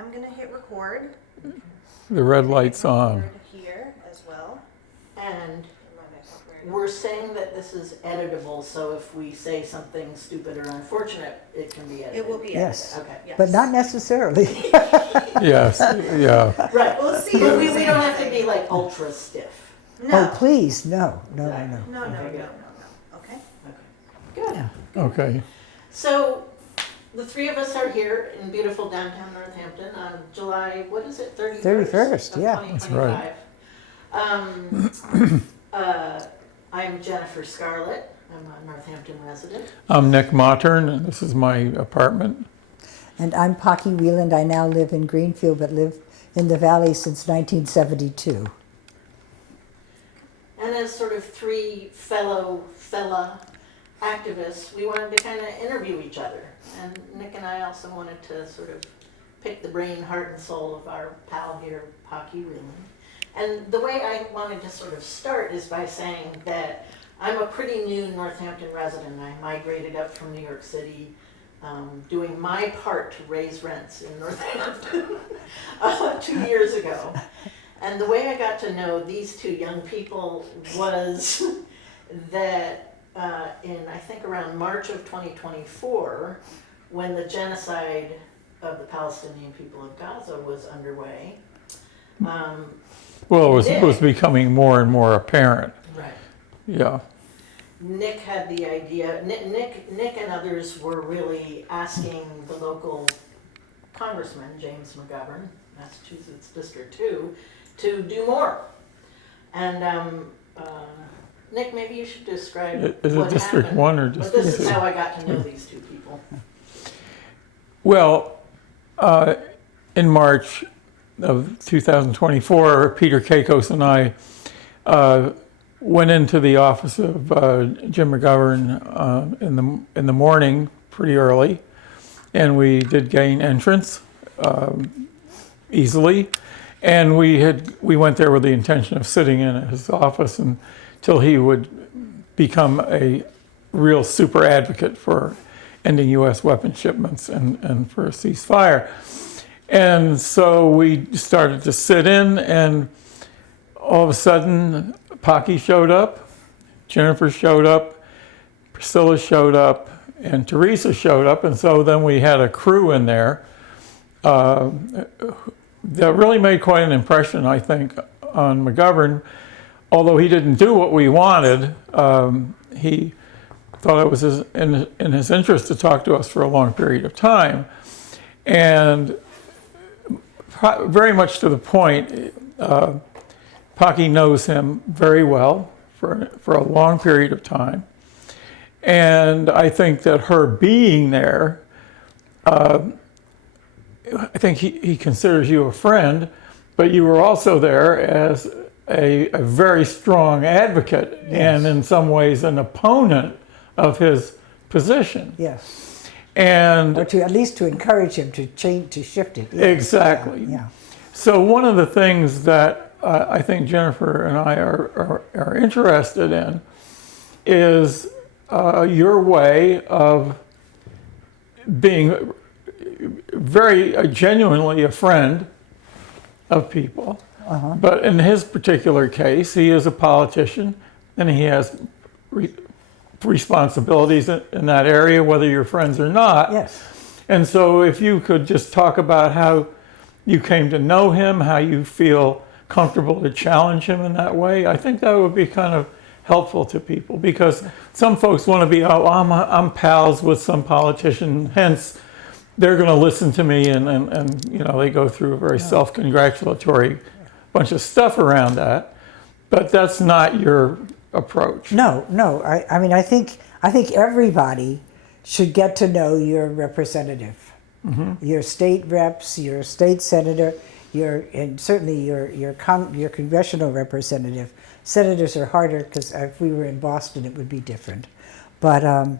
I'm going to hit record. The red light's on. Here as well. And we're saying that this is editable, so if we say something stupid or unfortunate, it can be edited. It will be edited. Yes. Okay. Yes. But not necessarily. Yes, yeah. Right. We'll see. But we don't have to be like ultra stiff. No. Oh, please, no. No. Okay. Okay. Good. Yeah. Okay. So the three of us are here in beautiful downtown Northampton on July, what is it, 31st? 31st, of yeah. 2025. That's right. I'm Jennifer Scarlott. I'm a Northampton resident. I'm Nick Mottern, and this is my apartment. And I'm Paki Wieland. I now live in Greenfield, but live in the Valley since 1972. And as sort of three fella activists, we wanted to kind of interview each other. And Nick and I also wanted to sort of pick the brain, heart, and soul of our pal here, Paki Wieland. And the way I wanted to sort of start is by saying that I'm a pretty new Northampton resident. I migrated up from New York City, doing my part to raise rents in Northampton 2 years ago. And the way I got to know these two young people was that in, I think, around March of 2024, when the genocide of the Palestinian people of Gaza was underway. Well, it was becoming more and more apparent. Right. Yeah. Nick had the idea, Nick and others were really asking the local congressman, James McGovern, Massachusetts District 2, to do more. And Nick, maybe you should describe Is what it District happened. 1 or But District 2? this is how I got to know these two people. Well, in March of 2024, Peter Kakos and I went into the office of Jim McGovern in the morning, pretty early, and we did gain entrance easily, and we went there with the intention of sitting in his office until he would become a real super advocate for ending U.S. weapons shipments and for a ceasefire. And so we started to sit in, and all of a sudden, Paki showed up, Jennifer showed up, Priscilla showed up, and Teresa showed up. And so then we had a crew in there that really made quite an impression, I think, on McGovern. Although he didn't do what we wanted, he thought it was in his interest to talk to us for a long period of time. And very much to the point, Paki knows him very well for a long period of time. And I think that her being there, I think he considers you a friend, but you were also there as a very strong advocate, yes, and in some ways an opponent of his position. Yes. And Or at least to encourage him to change, to shift it. Yes. Exactly. Yeah. So one of the things that I think Jennifer and I are interested in is your way of being very genuinely a friend of people. Uh-huh. But in his particular case, he is a politician and he has responsibilities in that area, whether you're friends or not. Yes. And so if you could just talk about how you came to know him, how you feel comfortable to challenge him in that way, I think that would be kind of helpful to people, because some folks want to be, I'm pals with some politician, hence they're going to listen to me, and you know, they go through a very self-congratulatory bunch of stuff around that, but that's not your approach. No. I mean, I think everybody should get to know your representative, your state reps, your state senator, and certainly your congressional representative. Senators are harder because if we were in Boston, it would be different. But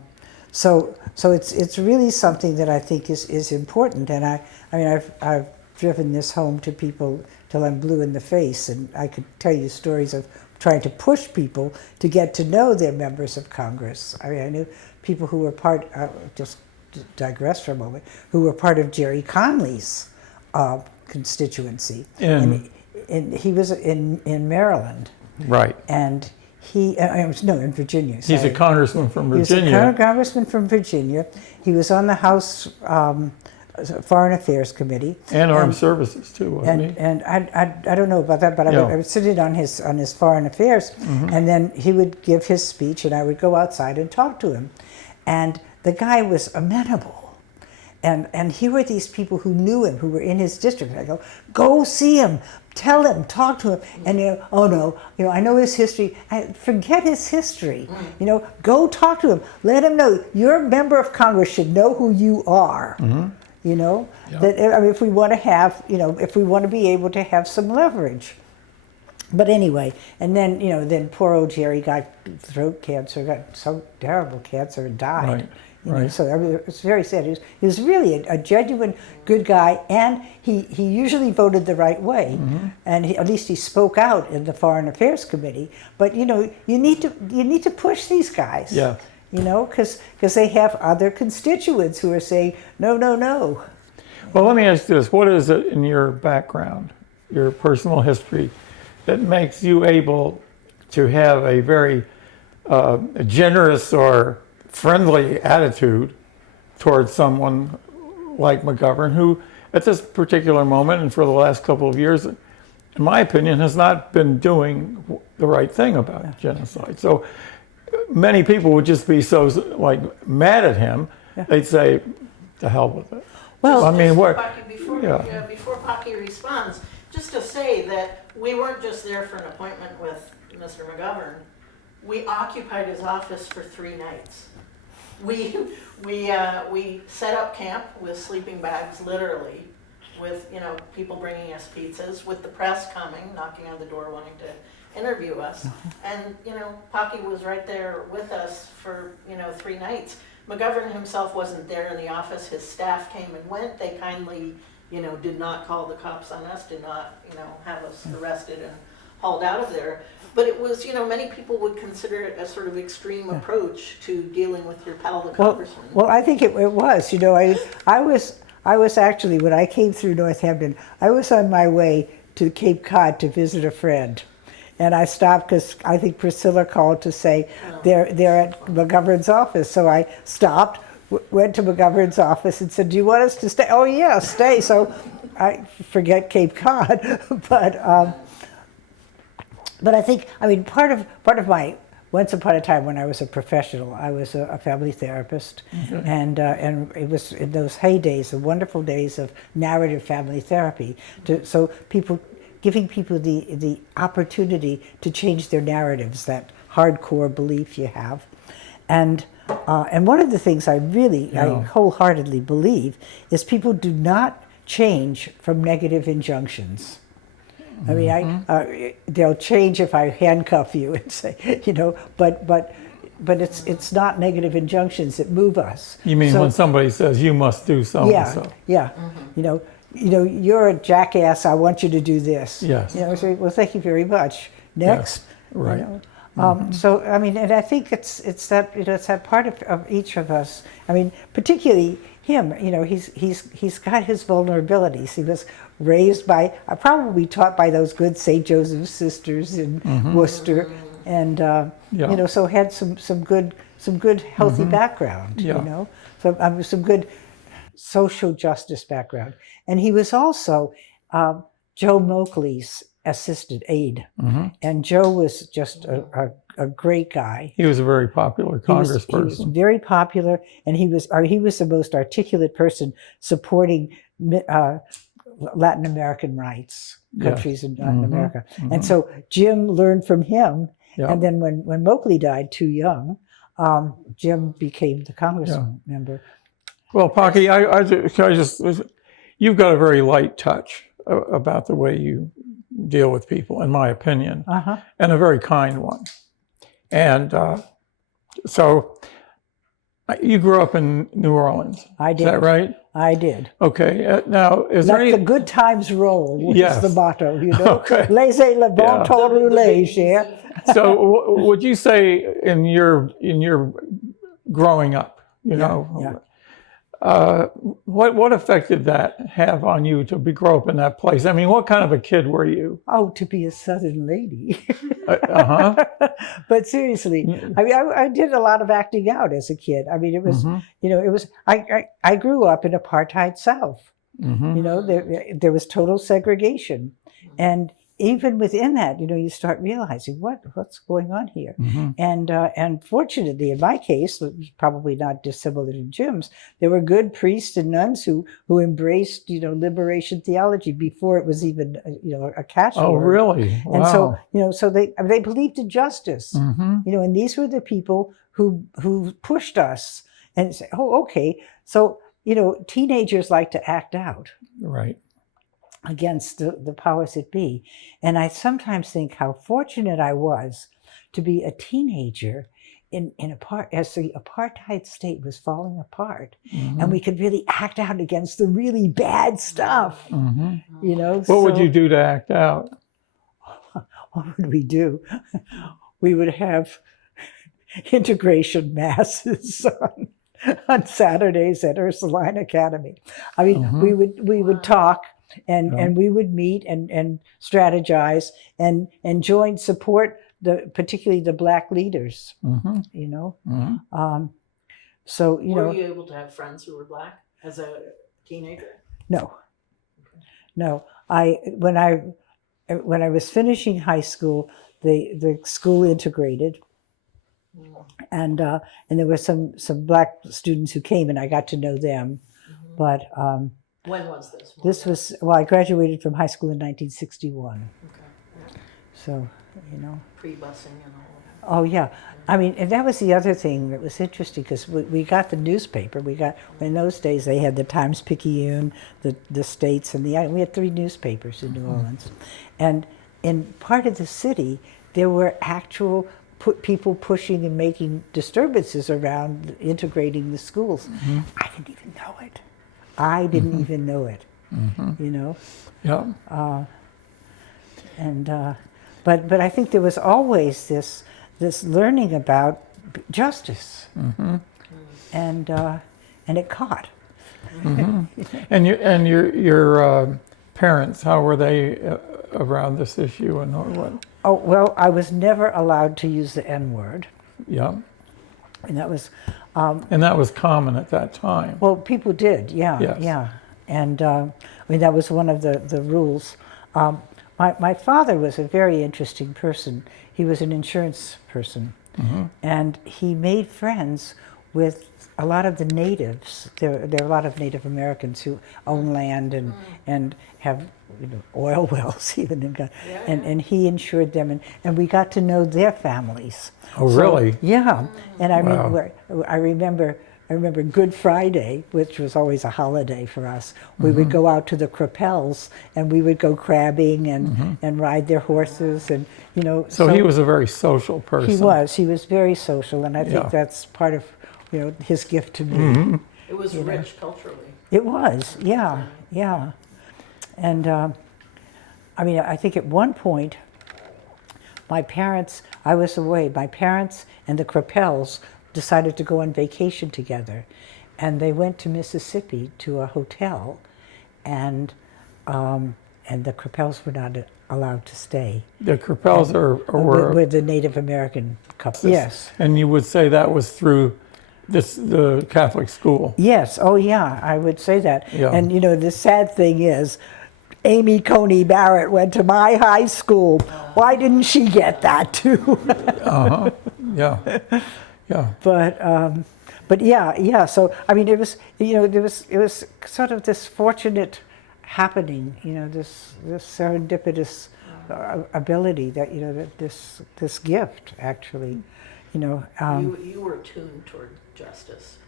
so it's really something that I think is important. And I mean, I've driven this home to people till I'm blue in the face, and I could tell you stories of trying to push people to get to know their members of Congress. I mean, I knew people who were just to digress for a moment, who were part of Jerry Conley's constituency. In- And he was in Maryland, Right. and in Virginia. He's a sorry. congressman from He was a Virginia. congressman from Virginia. He was on the House Foreign Affairs Committee. And Armed Services, too, wasn't he? And I don't know about that, but Yeah. I was sitting on his foreign affairs, and then he would give his speech, and I would go outside and talk to him, and the guy was amenable. And here were these people who knew him, who were in his district. I go see him, tell him, talk to him. And oh no, I know his history. Forget his history. Go talk to him. Let him know your member of Congress should know who you are. That if we want to have, if we want to be able to have some leverage. But anyway, and then then poor old Jerry got throat cancer, got so terrible cancer, and died. Right. So it's very sad. He was really a genuine good guy, and he usually voted the right way, and at least he spoke out in the Foreign Affairs Committee. But you need to push these guys. Yeah. Because they have other constituents who are saying no. Well, let me ask you this. What is it in your background, your personal history, that makes you able to have a very generous or friendly attitude towards someone like McGovern, who at this particular moment and for the last couple of years, in my opinion, has not been doing the right thing about genocide? So many people would just be so mad at him, they'd say, to hell with it. Well, I mean, what? Before Paki responds, just to say that we weren't just there for an appointment with Mr. McGovern. We occupied his office for 3 nights. We set up camp with sleeping bags, literally, with people bringing us pizzas, with the press coming, knocking on the door, wanting to interview us, and Paki was right there with us for 3 nights. McGovern himself wasn't there in the office. His staff came and went. They kindly did not call the cops on us, did not have us arrested and hauled out of there. But it was, many people would consider it a sort of extreme approach to dealing with your pal, the congressman. Well, I think it was. I was actually, when I came through Northampton, I was on my way to Cape Cod to visit a friend. And I stopped because I think Priscilla called to say they're at McGovern's office. So I stopped, went to McGovern's office and said, "Do you want us to stay?" "Oh yeah, stay." So I forget Cape Cod, but I think, part of my, once upon a time when I was a professional, I was a family therapist, and it was in those heydays, the wonderful days of narrative family therapy, giving people the opportunity to change their narratives, that hardcore belief you have, and one of the things I wholeheartedly believe is people do not change from negative injunctions. They'll change if I handcuff you and say, but it's not negative injunctions that move us. You mean when somebody says you must do so and so? Yeah. You're a jackass. I want you to do this. Yes. I say, well, thank you very much. Next. Yes. Right. So and I think it's that part of each of us. Particularly him. He's got his vulnerabilities. He was raised by, probably taught by those good St. Joseph's sisters in Worcester, and so had some good healthy background. So some good social justice background, and he was also Joe Moakley's assistant aide, and Joe was just a great guy. He was a very popular congressperson. He was very popular, and he was the most articulate person supporting Latin American rights, countries in Latin America. And so Jim learned from him, and then when Moakley died too young, Jim became the Congress member. Well, Paki, you've got a very light touch about the way you deal with people, in my opinion, and a very kind one. And so you grew up in New Orleans. I did. Is that right? I did. Okay. Now, is there any... Let the good times roll, which is the motto, Okay. Laissez le bon temps rouler, cher. So would you say in your growing up, what effect did that have on you to grow up in that place? I mean, what kind of a kid were you? Oh, to be a Southern lady. Uh-huh. But seriously, I mean, I did a lot of acting out as a kid. I mean, it was, it was, I grew up in apartheid South. There was total segregation. And even within that, you start realizing what's going on here. And fortunately, in my case, it was probably not dissimilar to Jim's, there were good priests and nuns who embraced, liberation theology before it was even, a catchword. Oh, really? Wow. And so, they believed in justice, and these were the people who pushed us and say, oh, okay. So, teenagers like to act out. Right. Against the powers that be. And I sometimes think how fortunate I was to be a teenager as the apartheid state was falling apart. And we could really act out against the really bad stuff. What would you do to act out? What would we do? We would have integration masses on Saturdays at Ursuline Academy. I mean, we would talk. And we would meet and strategize and support particularly the Black leaders. So were you able to have friends who were Black as a teenager? No. When I was finishing high school, the school integrated, and there were some Black students who came, and I got to know them, but. When was this? This was, I graduated from high school in 1961. Okay. So, Pre-busing and all of that. Oh, yeah. I mean, and that was the other thing that was interesting because we got the newspaper. In those days, they had the Times-Picayune, the States, and we had 3 newspapers in New Orleans. And in part of the city, there were actual people pushing and making disturbances around integrating the schools. I didn't even know it. Yeah. But I think there was always this learning about justice, and it caught. And your parents, how were they around this issue and what? Oh well, I was never allowed to use the N-word. Yeah. And that was. And that was common at that time. Well, people did, yeah, Yes. yeah. And I mean, that was one of the rules. My father was a very interesting person. He was an insurance person. And he made friends with a lot of the natives. There are a lot of Native Americans who own land and have oil wells even. And he insured them. And we got to know their families. Oh, really? Yeah. And I Wow. mean, I remember Good Friday, which was always a holiday for us. We would go out to the Crapels and we would go crabbing and ride their horses and So he was a very social person. He was very social, and I think that's part of his gift to me. It was rich culturally. It was, yeah. And I mean, I think at one point I was away, my parents and the Crapels decided to go on vacation together, and they went to Mississippi to a hotel, and the Crapels were not allowed to stay. The Crapels were the Native American couple. Yes. And you would say that was through the Catholic school. Yes. Oh, yeah. I would say that. Yeah. And the sad thing is, Amy Coney Barrett went to my high school. Why didn't she get that too? Yeah. Yeah. But yeah. So I mean, it was sort of this fortunate happening. This serendipitous ability that this gift actually. You were tuned toward justice.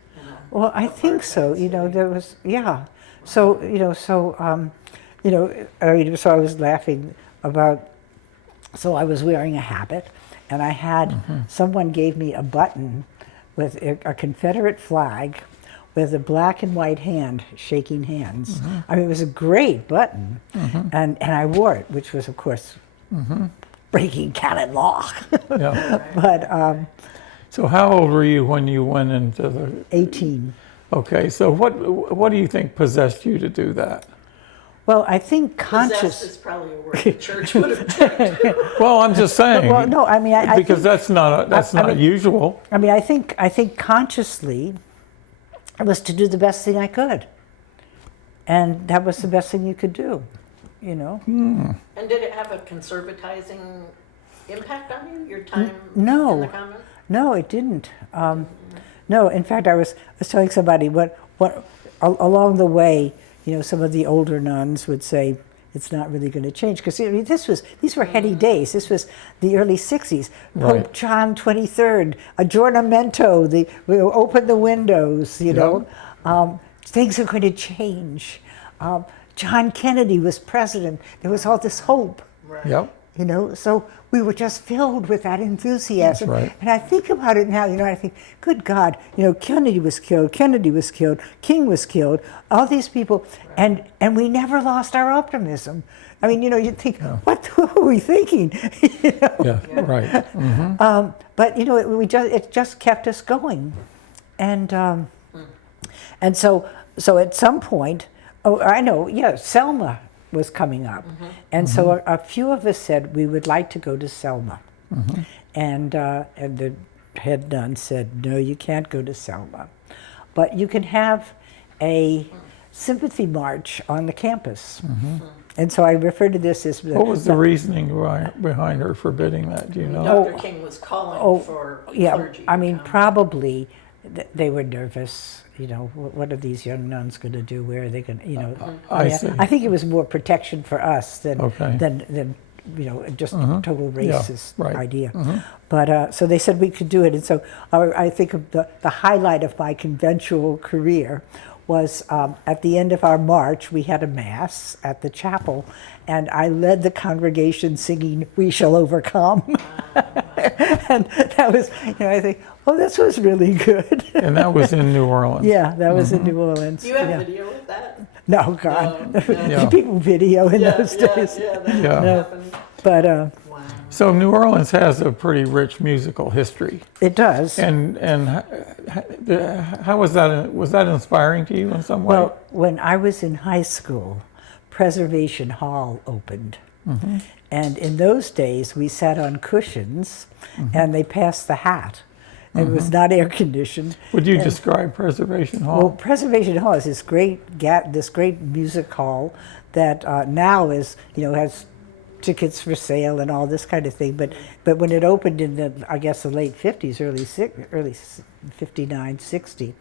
Well, I think so. There was So so I was laughing about. So I was wearing a habit. And I had, someone gave me a button with a Confederate flag with a black and white hand shaking hands. I mean, it was a great button. And I wore it, which was, of course, breaking canon law. Yeah. But So how old were you when you went into the... 18. Okay, so what do you think possessed you to do that? Well, I think Possessed is conscious. probably a word the church would have turned. Well, I'm just saying. Well, no, I mean, I because think, that's not usual. I mean, I think consciously, it was to do the best thing I could, and that was the best thing you could do, you know. And did it have a conservatizing impact on you, your time No. in the convent? No, it didn't. No, in fact, I was telling somebody what along the way, you know, some of the older nuns would say it's not really going to change because I mean, these were heady days. This was the early '60s. Right. Pope John 23rd, aggiornamento. We open the windows. You know, things are going to change. John Kennedy was president. There was all this hope. Right. Yep. You know, so we were just filled with that enthusiasm. That's right. And I think about it now, you know, I think, good God, you know, Kennedy was killed, King was killed, all these people, and we never lost our optimism. I mean, you know, you'd think, what were we thinking? You know? Yeah. Right. But you know, it just kept us going, and so at some point, oh, I know, yeah, Selma was coming up, and so a few of us said we would like to go to Selma, and the head nun said, no, you can't go to Selma, but you can have a sympathy march on the campus. And so I refer to this as What was the reasoning behind her forbidding that? Do you know? Dr. King was calling for clergy. I mean, to come. probably they were nervous. You know, what are these young nuns going to do? Where are they going to, you know? I see. I think it was more protection for us than Okay. than you know, just a total racist right. idea. But so they said we could do it, and so I think of the highlight of my conventual career was at the end of our march, we had a mass at the chapel, and I led the congregation singing "We Shall Overcome," and that was, you know, I think, oh, this was really good. And that was in New Orleans. Yeah, that was in New Orleans. Do you have yeah. video of that? No, God, No. Yeah. people video in those days. Yeah, that Yeah. happened. But Wow. So New Orleans has a pretty rich musical history. it does. And how was that? Was that inspiring to you in some way? Well, when I was in high school, Preservation Hall opened. And in those days, we sat on cushions and they passed the hat. It was not air conditioned. Would you and- describe Preservation Hall? Well, Preservation Hall is this great music hall that now is, you know, has tickets for sale and all this kind of thing. But when it opened in the, I guess, the late 50s, early 59, 60,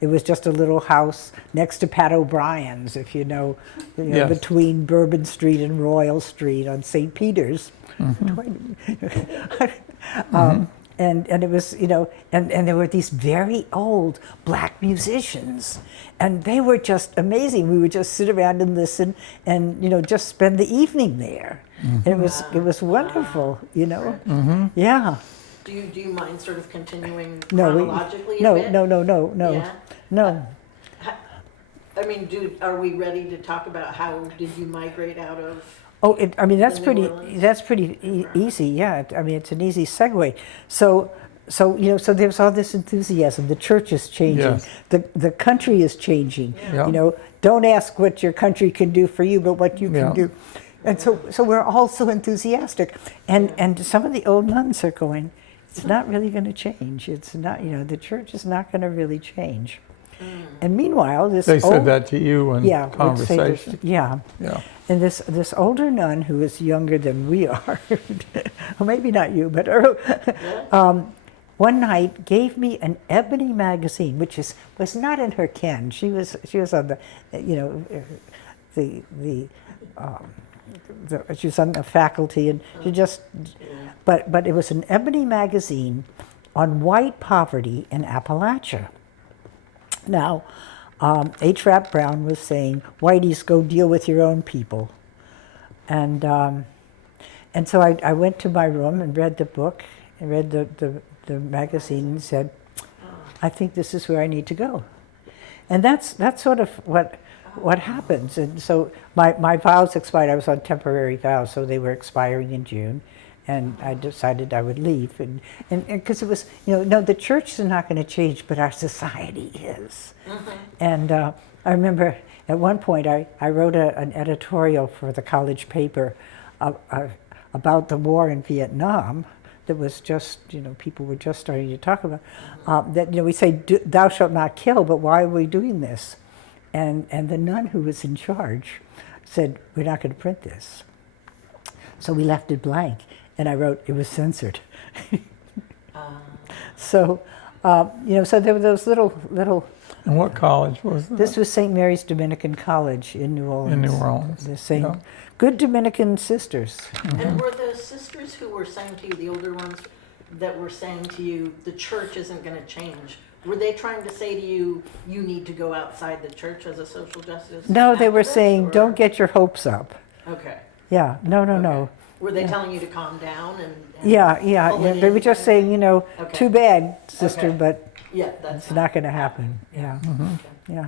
it was just a little house next to Pat O'Brien's, if you know, Yes. between Bourbon Street and Royal Street on St. Peter's. And it was, you know, and there were these very old black musicians, and they were just amazing. We would just sit around and listen, and you know, just spend the evening there. And it was wonderful, you know. Yeah. Do you mind sort of continuing No, chronologically no, a bit? no. Yeah? No. I mean, are we ready to talk about how did you migrate out of? Oh, I mean, that's New pretty. Orleans? That's pretty easy. Yeah, I mean, it's an easy segue. So you know, so there's all this enthusiasm. The church is changing. Yes. The country is changing. Yeah. You know, don't ask what your country can do for you, but what you can Yeah. do. And so we're all so enthusiastic. And some of the old nuns are going, it's not really going to change. It's not. You know, the church is not going to really change. And meanwhile, this They said old, that to you in yeah, would say this- conversation. yeah. Yeah. And this older nun who is younger than we are, well, maybe not you, but her, one night gave me an ebony magazine, which was not in her ken. She was on the, you know, she was on the faculty, and she just, but it was an ebony magazine on white poverty in Appalachia. Now, H. Rap Brown was saying, "Whiteys, go deal with your own people," and so I went to my room and read the book, and read the magazine, and said, "I think this is where I need to go," and that's sort of what happens. And so my vows expired. I was on temporary vows, so they were expiring in June, and I decided I would leave, and because it was, no, the church is not going to change, but our society is. And I remember at one point I wrote an editorial for the college paper about the war in Vietnam. That was just, people were just starting to talk about that. We say, "Thou shalt not kill," but why are we doing this? And the nun who was in charge said, "We're not going to print this." So we left it blank, and I wrote, it was censored. So, so there were those little. And what college was that? This was St. Mary's Dominican College in New Orleans. In New Orleans. The same, Yeah. good Dominican sisters. And were the sisters who were saying to you, the older ones, that were saying to you, the church isn't going to change, were they trying to say to you, you need to go outside the church as a social justice? No, they were activist, saying, or- don't get your hopes up. Okay. Yeah, no. Okay. Were they telling you to calm down and Yeah. pulling They were in just kind of- saying, Okay. too bad, sister, Okay. but Yeah, that's it's not going to happen. Yeah, Okay. yeah.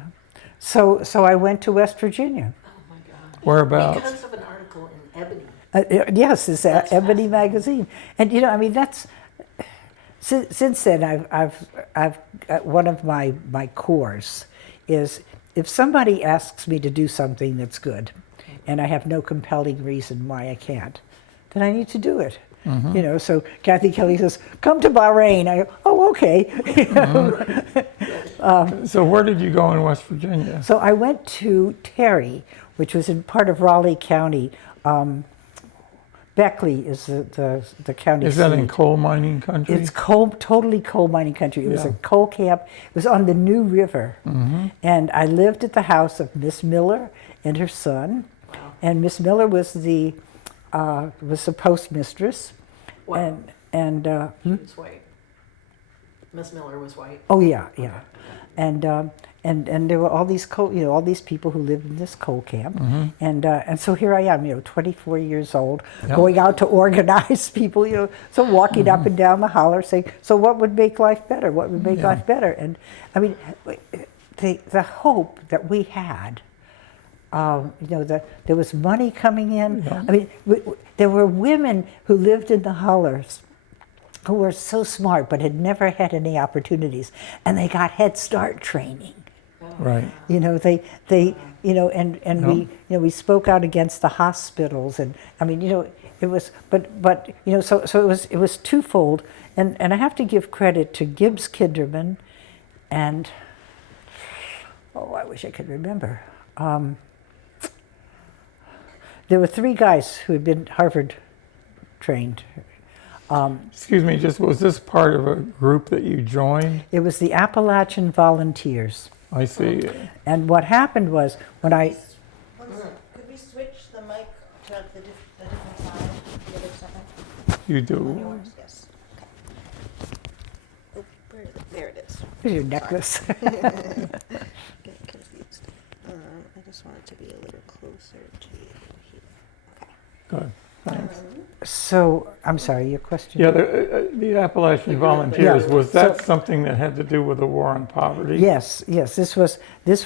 So I went to West Virginia. Oh my God. Whereabouts? Because of an article in Ebony. Yes, it's That's Ebony fascinating. magazine, and that's since then I've one of my cores is if somebody asks me to do something that's good, and I have no compelling reason why I can't, then I need to do it. So Kathy Kelly says, "Come to Bahrain." I go, "Oh, okay." So where did you go in West Virginia? So I went to Terry, which was in part of Raleigh County. Beckley is the county Is that seat. in coal mining country? It's totally coal mining country. It was a Yeah. coal camp. It was on the New River. And I lived at the house of Miss Miller and her son. And Miss Miller was the postmistress. Wow. And She was white. Miss Miller was white. oh yeah. And there were all these all these people who lived in this coal camp, and so here I am, 24 years old, going out to organize people, so walking up and down the holler, saying, so what would make life better? What would make life better? And I mean, the hope that we had, that there was money coming in. Yeah. I mean, there were women who lived in the hollers who were so smart but had never had any opportunities, and they got Head Start training. Right. We spoke out against the hospitals, and I mean, it was, so it was twofold, and I have to give credit to Gibbs Kinderman, and I wish I could remember. There were three guys who had been Harvard trained. Excuse me, was this part of a group that you joined? It was the Appalachian Volunteers. I see. And what happened was when I Could we switch the mic to the different side, the other side? You On do. yours, yes. Okay. Oh, where is it? There it is. here's your necklace. Getting confused. I just want it to be a little closer to here. Okay. Good. Thanks. So I'm sorry, your question. Yeah, the Appalachian Volunteers, Yeah. was that So- something that had to do with the war on poverty? Yes. This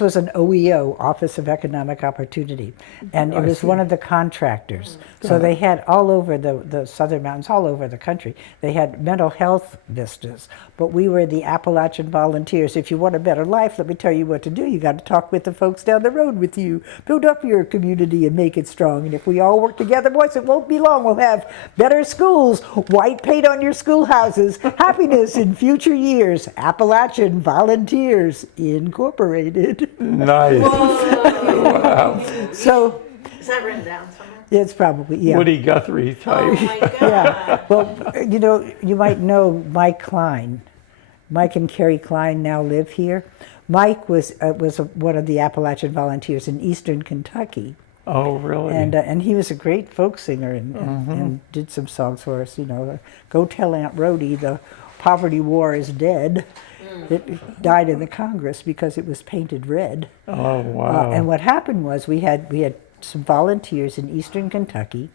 was an OEO, Office of Economic Opportunity, and it I was see. one of the contractors. So they had all over the Southern Mountains, all over the country. They had mental health vistas, but we were the Appalachian Volunteers. If you want a better life, let me tell you what to do. You got to talk with the folks down the road with you. Build up your community and make it strong. And if we all work together, boys, it won't be long. We'll have better schools, white paint on your schoolhouses, happiness in future years. Appalachian Volunteers Incorporated. Nice. Wow. So Is that written down somewhere? it's probably, yeah. Woody Guthrie Oh type. my God. Yeah. Well, you might know Mike Klein. Mike and Carrie Klein now live here. Mike was one of the Appalachian Volunteers in Eastern Kentucky. Oh, really? And he was a great folk singer and did some songs for us. Go tell Aunt Rhody the poverty war is dead. It died in the Congress because it was painted red. Oh, wow. And what happened was we had some volunteers in Eastern Kentucky.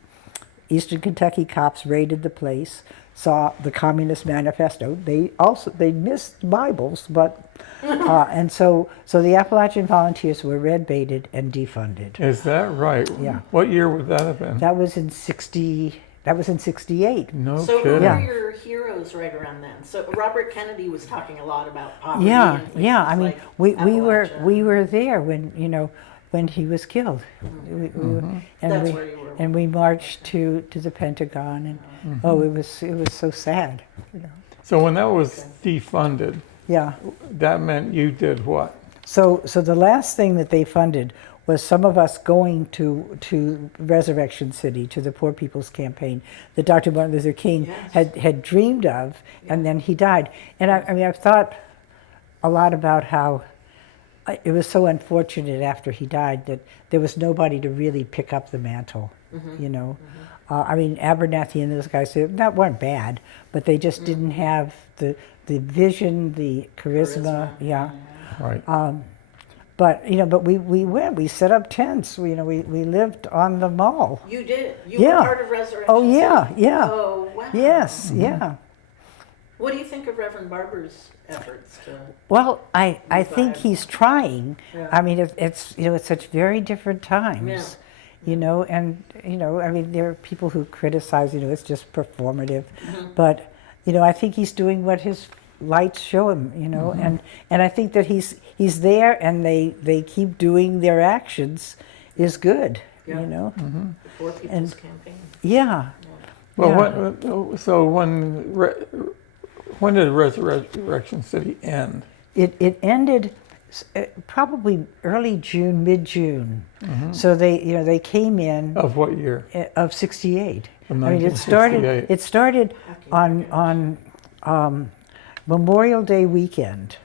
Eastern Kentucky cops raided the place, saw the Communist Manifesto. They missed Bibles, but and so the Appalachian Volunteers were red baited and defunded. Is that right? Yeah. What year would that have been? That was in 60. That was in '68. No So who kidding. were Yeah. your heroes right around then? So Robert Kennedy was talking a lot about poverty. Yeah, in places yeah. I mean, like we Appalachia. were there when when he was killed. That's where you were. And we marched to the Pentagon, and oh, it was so sad. So when that was defunded, Yeah. that meant you did what? So the last thing that they funded was some of us going to Resurrection City, to the Poor People's Campaign that Dr. Martin Luther King Yes. had dreamed of, and then he died. And I mean, I've thought a lot about how it was so unfortunate after he died that there was nobody to really pick up the mantle, I mean, Abernathy and those guys, they weren't bad, but they just didn't have the vision, the charisma. Yeah. Right. But but we went. We set up tents. We lived on the mall. You did. You Yeah. were part of Resurrection. Oh yeah, City? yeah. Oh wow. Yes, yeah. What do you think of Reverend Barber's efforts to? Well, I think Revive. he's trying. Yeah. I mean, it's it's such very different times. And I mean, there are people who criticize, it's just performative, but I think he's doing what his lights show him, and I think that he's there, and they keep doing their actions is good, Yeah. you know. The Poor People's Campaign. Yeah. Well, Yeah. so when did Resurrection City end? It ended probably early June, mid-June. So they came in Of what year? of '68. From I mean, 1968. it started on Memorial Day weekend,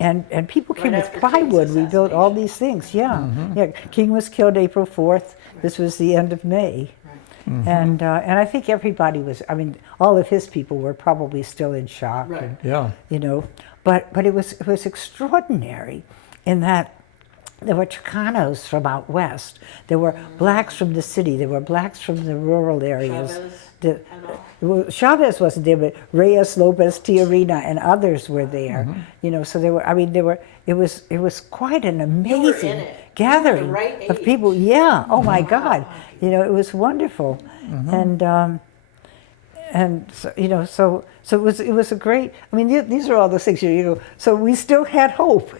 and people came with after King's plywood. We built all assassination. these things. Yeah. King was killed April 4th. This was the end of May. And I think everybody was. I mean, all of his people were probably still in shock. Right. And, Yeah. but it was extraordinary in that there were Chicanos from out west. There were blacks from the city. There were blacks from the rural areas. Chavez and all. Well, Chavez wasn't there, but Reyes, Lopez, Tiarina, and others were there. So there were. I mean, there were. It was quite an amazing it. gathering You were the right of age. people. Yeah. Oh my God. It was wonderful, and so it was a great. I mean, these are all the things So we still had hope.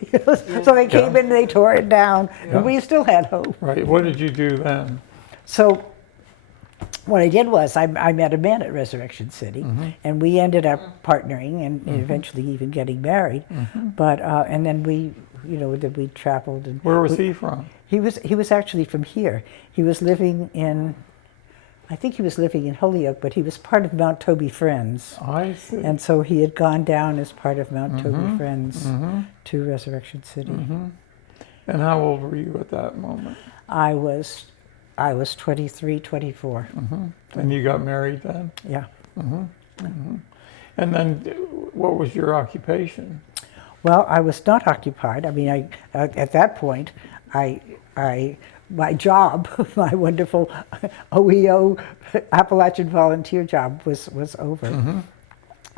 So they came in and they tore it down, Yeah. and we still had hope. Right. What did you do then? So what I did was I met a man at Resurrection City, and we ended up partnering and eventually even getting married. But and then we traveled and Where was he from? he was actually from here. He was living in, I think he was living in Holyoke, but he was part of Mount Toby Friends. I see. And so he had gone down as part of Mount Toby Friends to Resurrection City. And how old were you at that moment? I was 23, 24. And you got married then? Yeah. And then what was your occupation? Well, I was not occupied. I mean, at that point, my job, my wonderful OEO Appalachian volunteer job was over.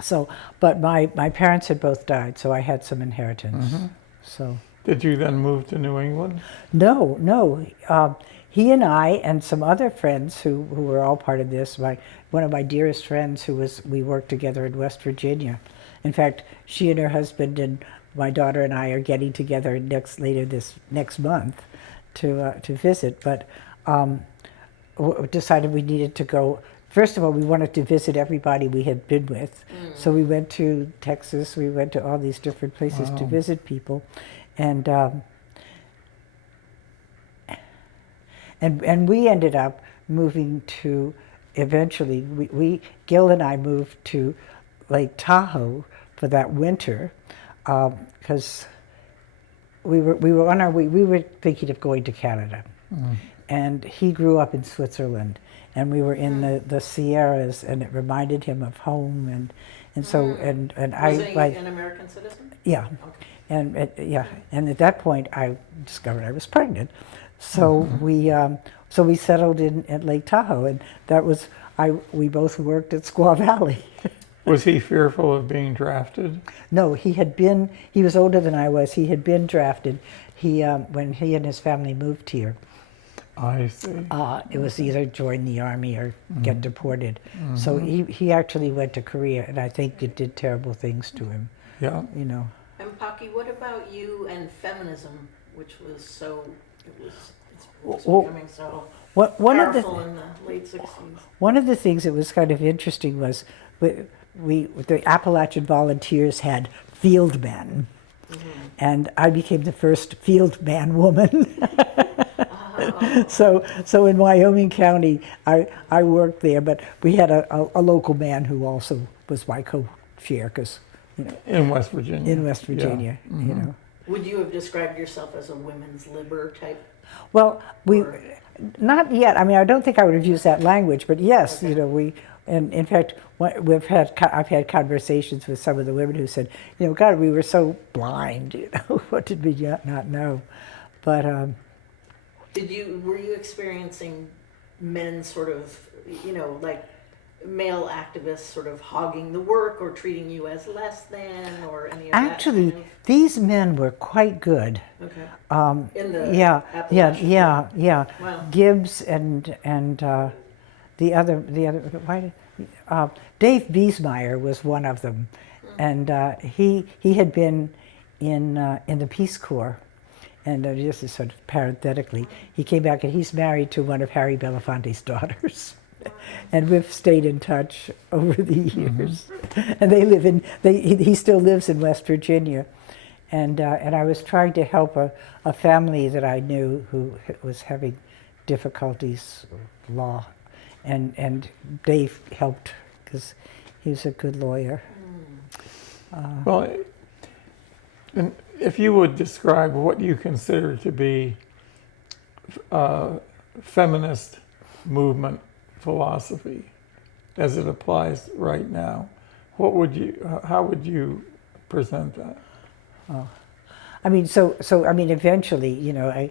So, but my parents had both died, so I had some inheritance. So. Did you then move to New England? No. He and I and some other friends who were all part of this. One of my dearest friends we worked together in West Virginia. In fact, she and her husband and my daughter and I are getting together later this next month to visit. But decided we needed to go. First of all, we wanted to visit everybody we had been with. So we went to Texas. We went to all these different places to visit people, and we ended up moving to. Eventually, Gil and I moved to Lake Tahoe for that winter because we were on our way. We were thinking of going to Canada, and he grew up in Switzerland, and we were in the Sierras, and it reminded him of home, and so and I Was he an American citizen? yeah, and at that point I discovered I was pregnant, so we settled in at Lake Tahoe, and that was we both worked at Squaw Valley. Was he fearful of being drafted? No, he was older than I was. He had been drafted. When he and his family moved here. I see. It was either join the army or get deported. So he actually went to Korea, and I think it did terrible things to him, Yeah. you know. And Paki, what about you and feminism, which was so, it's Well, becoming so One of the powerful in the late 60s? One of the things that was kind of interesting was the Appalachian Volunteers had field men, and I became the first field man woman. So in Wyoming County, I worked there, but we had a local man who also was my co-chair, because, you know, In West Virginia. in West Virginia, Yeah. you know. Would you have described yourself as a women's liber type? Well, Or- not yet. I mean, I don't think I would have used that language, but yes, Okay. you know, and in fact, I've had conversations with some of the women who said, you know, God, we were so blind, you know, what did we not know? But Were you experiencing men sort of, you know, like male activists sort of hogging the work or treating you as less than, or any of actually, that these men were quite good. kind of, in the Yeah, Appalachian? yeah. Wow. Gibbs and the other Dave Biesmeyer was one of them, and he had been in the Peace Corps, and just sort of parenthetically, he came back and he's married to one of Harry Belafonte's daughters. And we've stayed in touch over the years, and he still lives in West Virginia, and I was trying to help a family that I knew who was having difficulties with law, and Dave helped because he was a good lawyer. Well, and if you would describe what you consider to be feminist movement philosophy as it applies right now, how would you present that? I mean, eventually, you know, I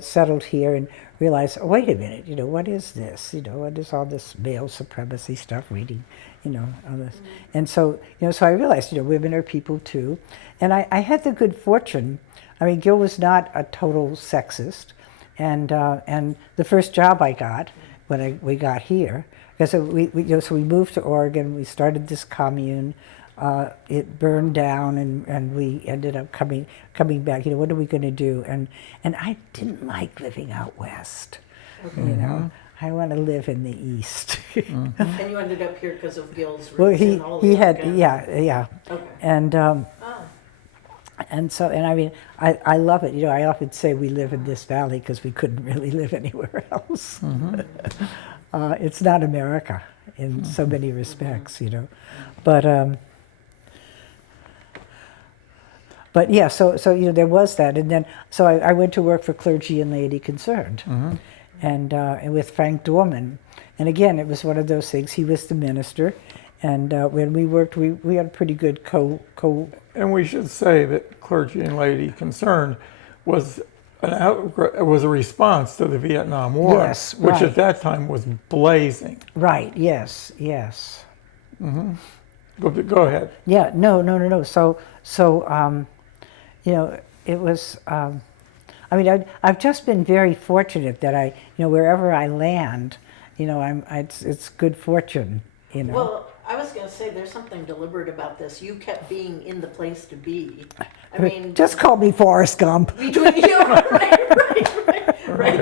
settled here and realized, oh, wait a minute, you know, what is this? You know, what is all this male supremacy stuff? Reading, you know, all this, and so, you know, so I realized, you know, women are people too, and I had the good fortune. I mean, Gil was not a total sexist, and the first job I got when we got here, because we moved to Oregon, we started this commune. It burned down, and we ended up coming back. You know, what are we going to do? And I didn't like living out west. Okay. You know, I want to live in the east. And you ended up here because of Gil's roots Well, and all he the had other- yeah, Okay. and Oh. I mean, I love it. You know, I often say we live in this valley because we couldn't really live anywhere else. It's not America in so many respects, you know, But yeah, so you know, there was that, and then so I went to work for Clergy and Laity Concerned, and with Frank Dorman, and again, it was one of those things. He was the minister, and when we worked, we had a pretty good co. And we should say that Clergy and Laity Concerned was a response to the Vietnam War, Yes, which right. at that time was blazing. Right. Yes. Go ahead. Yeah. No. So you know, it was. I mean, I've just been very fortunate that you know, wherever I land, you know, it's good fortune, you know. Well, I was going to say there's something deliberate about this. You kept being in the place to be. I mean, Just call me Forrest Gump. between you, right,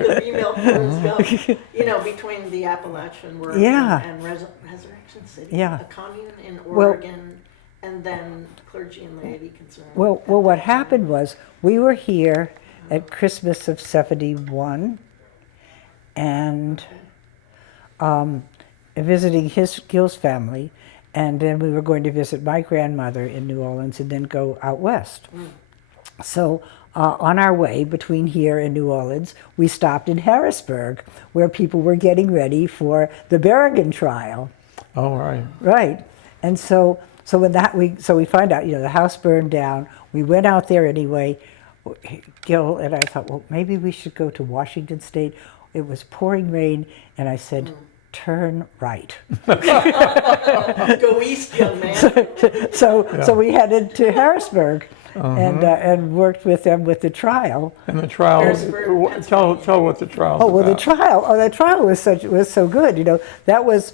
the female Forrest Gump. You know, between the Appalachian work Yeah. and Resurrection City, Yeah. a commune in Well- Oregon, and then Clergy and Laity Concerned. Well, what happened was we were here at Christmas of '71, and visiting Gil's family, and then we were going to visit my grandmother in New Orleans, and then go out west. So on our way between here and New Orleans, we stopped in Harrisburg, where people were getting ready for the Berrigan trial. All right. Right. And so we find out, you know, the house burned down. We went out there anyway. Gil and I thought, well, maybe we should go to Washington State. It was pouring rain, and I said, turn right. Go east, young man. So we headed to Harrisburg and worked with them with the trial. And the trial, Harrisburg, tell what the trial's Oh, well, about. the trial was so good. You know, that was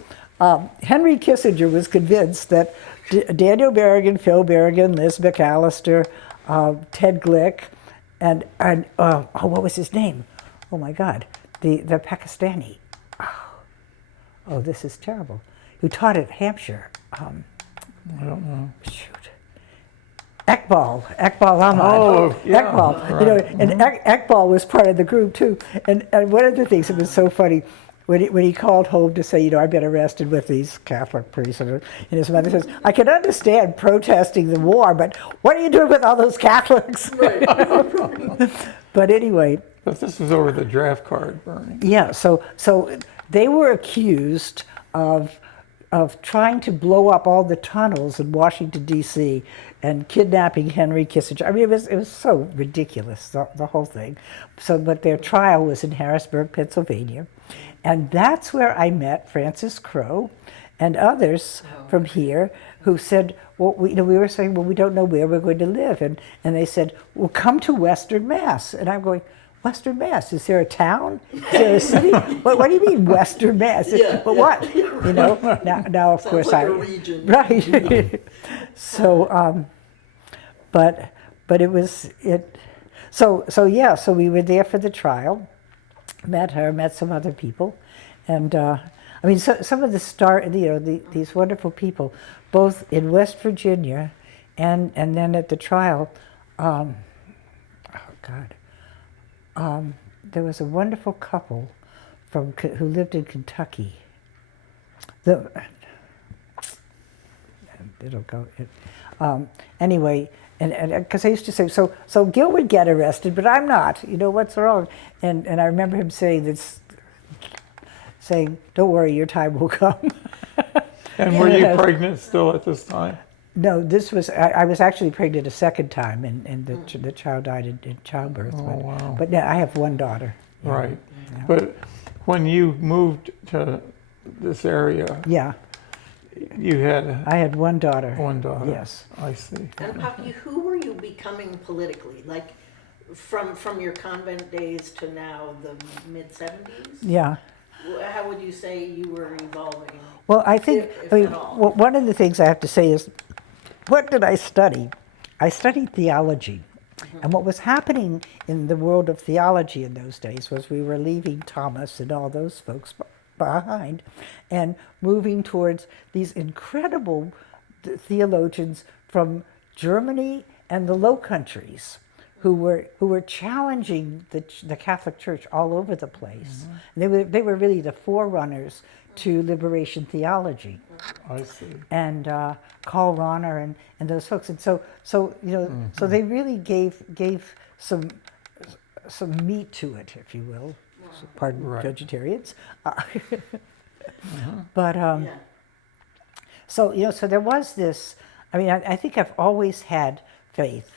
Henry Kissinger was convinced that Daniel Berrigan, Phil Berrigan, Liz McAllister, Ted Glick, and what was his name? Oh my God, the Pakistani. Oh, this is terrible. Who taught at Hampshire? I don't know. Shoot. Iqbal Ahmad. Oh, yeah, Iqbal. You know, and Iqbal was part of the group too. And one of the things that was so funny, when he called home to say, you know, I've been arrested with these Catholic priests, and his mother says, I can understand protesting the war, but what are you doing with all those Catholics? Right. But anyway. But this was over the draft card burning. Yeah, so they were accused of trying to blow up all the tunnels in Washington, D.C., and kidnapping Henry Kissinger. I mean, it was so ridiculous, the whole thing. So, but their trial was in Harrisburg, Pennsylvania, and that's where I met Francis Crowe and others from here who said, well, we were saying, well, we don't know where we're going to live, and they said, well, come to Western Mass, and I'm going, Western Mass? Is there a town? Is there a city? What do you mean Western Mass? Yeah, but yeah, what? yeah, You know, now of Sounds course like a region. right. So, but it was it. So we were there for the trial. Met her, met some other people, and I mean, some of the these wonderful people, both in West Virginia, and then at the trial. Oh God. There was a wonderful couple who lived in Kentucky. Anyway, and because I used to say, so Gil would get arrested, but I'm not. You know, what's wrong? And I remember him saying this, saying, "Don't worry, your time will come." And were you pregnant still at this time? No, this was, I was actually pregnant a second time, and the child died in childbirth. Oh, wow. But now I have one daughter. Yeah. Right. Yeah. But when you moved to this area, Yeah, you had I had one daughter. one daughter. Yes. I see. And Paki, who were you becoming politically? Like from your convent days to now, the mid-70s? Yeah. How would you say you were evolving? Well, I think, If I mean, at all. one of the things I have to say is, what did I study? I studied theology. And what was happening in the world of theology in those days was we were leaving Thomas and all those folks behind and moving towards these incredible theologians from Germany and the Low Countries who were challenging the Catholic Church all over the place. And they were really the forerunners to liberation theology. I see. And Karl Rahner and those folks, and so you know, so they really gave some meat to it, if you will. Pardon, Right. vegetarians. But Yeah. so you know, so there was this. I mean, I think I've always had faith.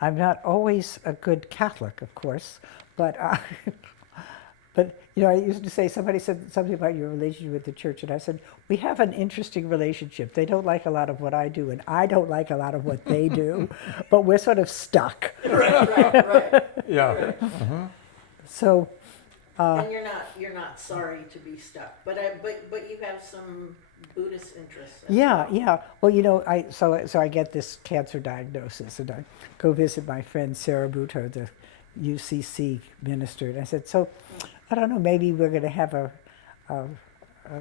I'm not always a good Catholic, of course, but you know, I used to say, somebody said something about your relationship with the church, and I said, we have an interesting relationship. They don't like a lot of what I do, and I don't like a lot of what they do, but we're sort of stuck. Right. Yeah. So, And you're not sorry to be stuck, but you have some Buddhist interests. as well. yeah. Well, you know, so I get this cancer diagnosis, and I go visit my friend Sarah Buto, the UCC minister, and I said, so I don't know, maybe we're going to have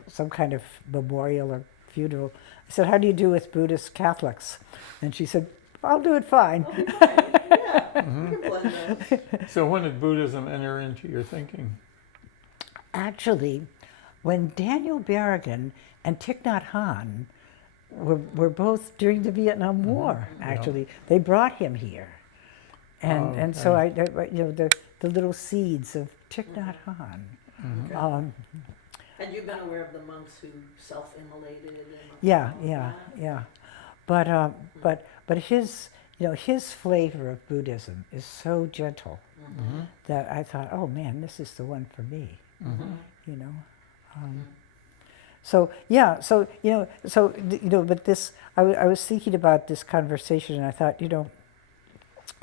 some kind of memorial or funeral. I said, how do you do with Buddhist Catholics? And she said, I'll do it fine. Yeah, you can blend those. So when did Buddhism enter into your thinking? Actually, when Daniel Berrigan and Thich Nhat Hanh were both during the Vietnam War, actually, they brought him here. And so you know, the little seeds of Thich Nhat Hanh. Had you been aware of the monks who self-immolated? And Yeah. But his, you know, his flavor of Buddhism is so gentle that I thought, oh man, this is the one for me. You know. So yeah, but this I was thinking about this conversation, and I thought,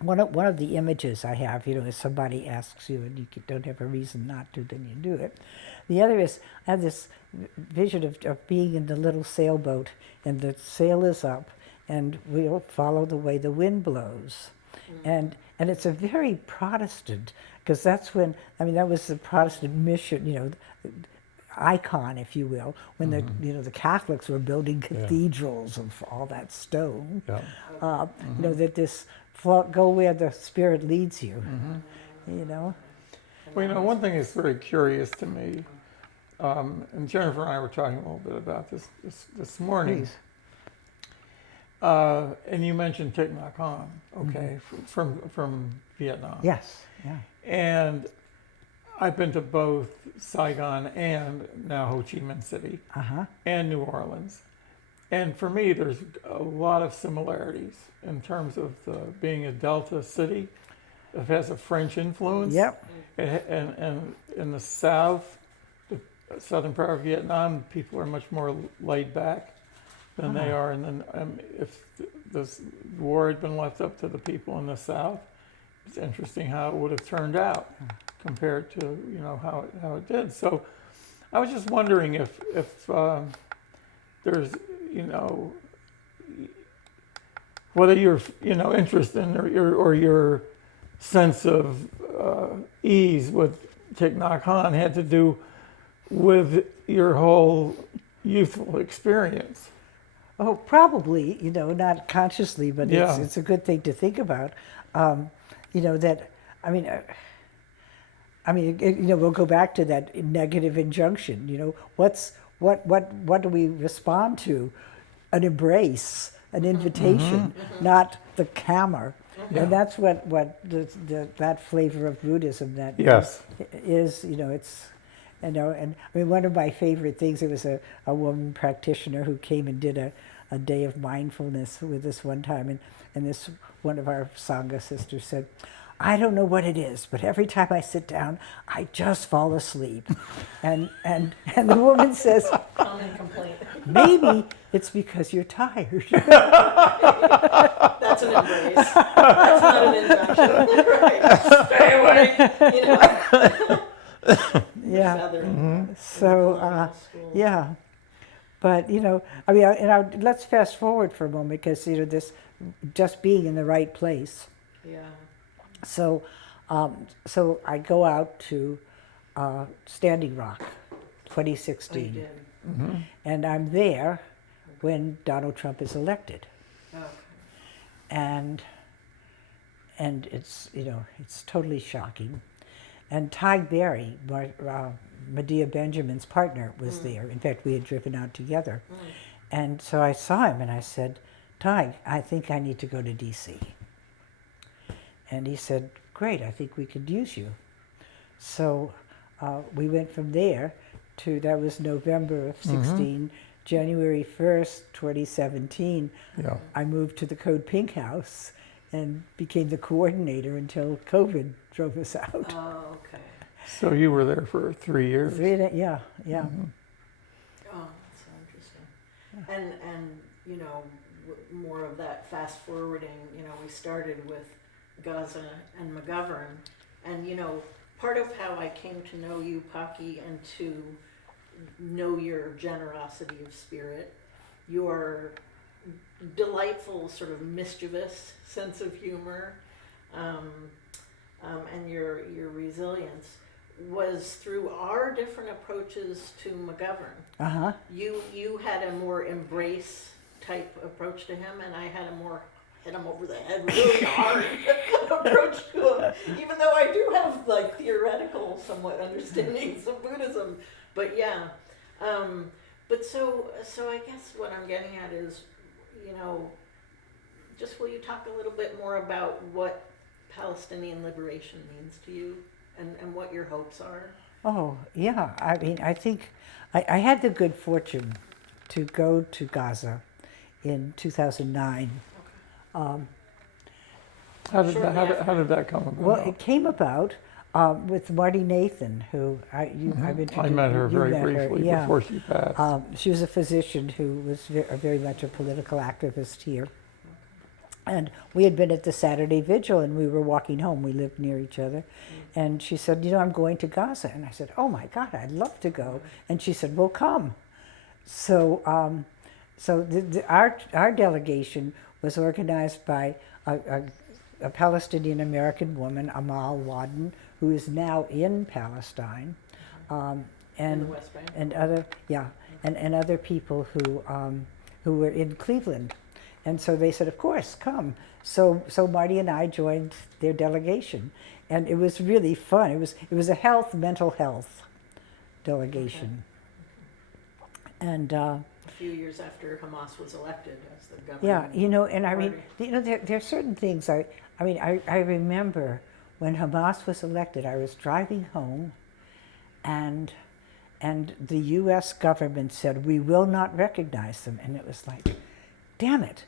one of the images I have, is somebody asks you and you don't have a reason not to, then you do it. The other is I have this vision of being in the little sailboat, and the sail is up, and we'll follow the way the wind blows, and it's a very Protestant, because that's when that was the Protestant mission, icon, if you will, when the Catholics were building cathedrals of all that stone. Yeah. That this go where the Spirit leads you. Well, one thing that's very curious to me, and Jennifer and I were talking a little bit about this morning. Please. And you mentioned Thich Nhat Hanh, okay, from Vietnam. Yes. Yeah. And I've been to both Saigon and now Ho Chi Minh City and New Orleans. And for me, there's a lot of similarities in terms of being a Delta city. It has a French influence. Yep. And in the south, the southern part of Vietnam, people are much more laid back than they are. And then if this war had been left up to the people in the south, it's interesting how it would have turned out compared to how it did. So I was just wondering if there's whether your interest in or your sense of ease with Thich Nhat Hanh had to do with your whole youthful experience. Oh, probably, not consciously, but it's a good thing to think about. We'll go back to that negative injunction. What do we respond to? An embrace, an invitation, not the camera. And that's what that flavor of Buddhism that is. It's. One of my favorite things, it was a woman practitioner who came and did a day of mindfulness with us one time, and this one of our Sangha sisters said, I don't know what it is, but every time I sit down, I just fall asleep. And the woman says, Common complaint. maybe it's because you're tired. That's an embrace. That's not an injunction. Right. Stay awake. Yeah. Feather. So, yeah. But, let's fast forward for a moment, because, this just being in the right place. Yeah. So I go out to Standing Rock, 2016. Oh, you did. And I'm there when Donald Trump is elected. Okay. And it's, it's totally shocking. And Ty Berry, Medea Benjamin's partner, was there. In fact, we had driven out together. And so I saw him and I said, Ty, I think I need to go to D.C. And he said, great, I think we could use you. So we went from there to, that was November of 16, January 1st, 2017, I moved to the Code Pink House and became the coordinator until COVID drove us out. Oh, okay. So you were there for 3 years? Yeah. Oh, that's so interesting. And more of that fast forwarding, we started with Gaza and McGovern, and part of how I came to know you, Paki, and to know your generosity of spirit, your delightful sort of mischievous sense of humor, and your resilience was through our different approaches to McGovern. You had a more embrace type approach to him, and I had a more hit him over the head really hard approach to him, even though I do have like theoretical somewhat understandings of Buddhism. But yeah, but so I guess what I'm getting at is, just will you talk a little bit more about what Palestinian liberation means to you and what your hopes are? Oh, yeah. I think I had the good fortune to go to Gaza in 2009. How did that come about? Well, it came about with Marty Nathan, who I've introduced. I met her you very met her, briefly yeah. before she passed. She was a physician who was very much a political activist here. And we had been at the Saturday Vigil, and we were walking home. We lived near each other. And she said, I'm going to Gaza. And I said, oh my God, I'd love to go. And she said, well, come. So our delegation was organized by a Palestinian American woman, Amal Wadden, who is now in Palestine, in the West Bank. and other people who were in Cleveland. And so they said, of course, come. So Marty and I joined their delegation, and it was really fun. It was a mental health delegation. Okay. And a few years after Hamas was elected as the government. Yeah, and I mean, there are certain things. I remember when Hamas was elected, I was driving home, and the U.S. government said, we will not recognize them. And it was like, damn it.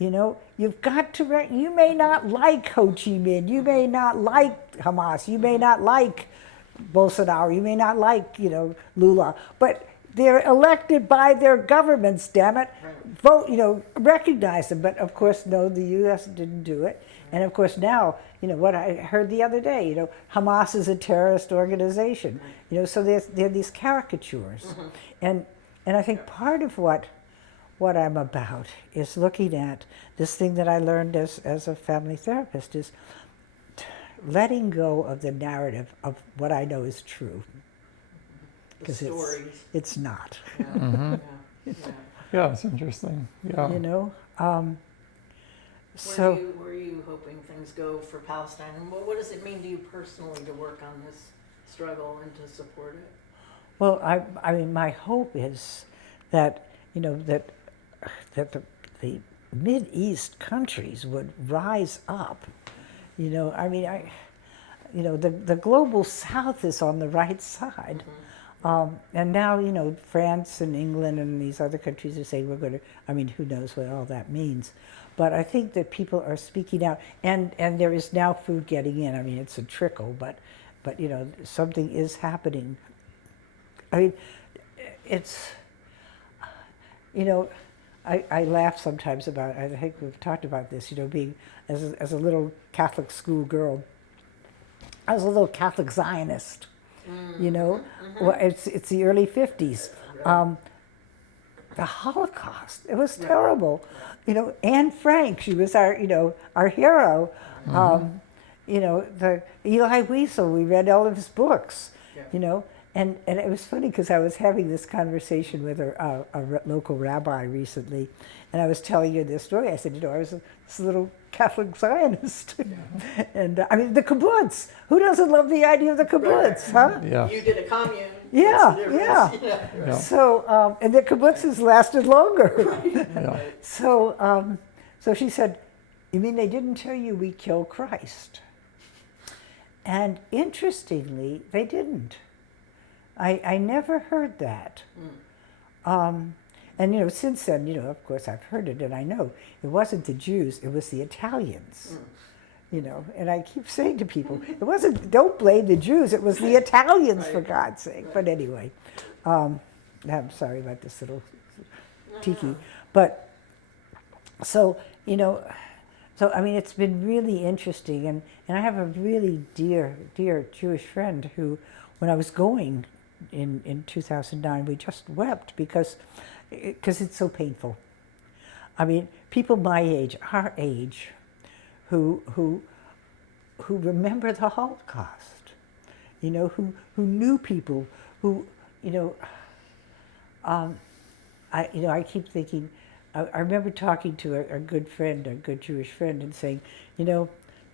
You've got to, you may not like Ho Chi Minh, you may not like Hamas, you may not like Bolsonaro, you may not like, Lula, but they're elected by their governments, damn it. Right. Vote, recognize them. But of course, no, the U.S. didn't do it. And of course now, what I heard the other day, Hamas is a terrorist organization. So there are these caricatures. And I think part of what I'm about is looking at this thing that I learned as a family therapist is letting go of the narrative of what I know is true. Because it's not. Yeah. Yeah, it's interesting. Yeah. So where are you hoping things go for Palestine? And what does it mean to you personally to work on this struggle and to support it? Well, I mean, my hope is that, that the Mideast countries would rise up. The global South is on the right side. And now, France and England and these other countries are saying we're going to, who knows what all that means. But I think that people are speaking out, and there is now food getting in. It's a trickle, but something is happening. It's, I laugh sometimes about it. I think we've talked about this, being, as a little Catholic school girl, I was a little Catholic Zionist. Well, it's the early 50s. The Holocaust, it was terrible. Anne Frank, she was our hero. The Eli Wiesel, we read all of his books. And it was funny because I was having this conversation with a local rabbi recently, and I was telling her this story. I said, I was this little Catholic Zionist. And the kibbutz. Who doesn't love the idea of the kibbutz, huh? Yeah. You did a commune. Yeah. So, and the kibbutzes lasted longer. Yeah. So she said, you mean they didn't tell you we killed Christ? And interestingly, they didn't. I never heard that. And since then, of course I've heard it, and I know it wasn't the Jews, it was the Italians. And I keep saying to people, don't blame the Jews, it was the Italians, for God's sake. Right. But anyway, I'm sorry about this little tiki. But, so it's been really interesting, and I have a really dear Jewish friend who, when I was going in 2009, we just wept because it's so painful. People my age, our age, who remember the Holocaust, who knew people who, I keep thinking, I remember talking to a good friend, a good Jewish friend, and saying,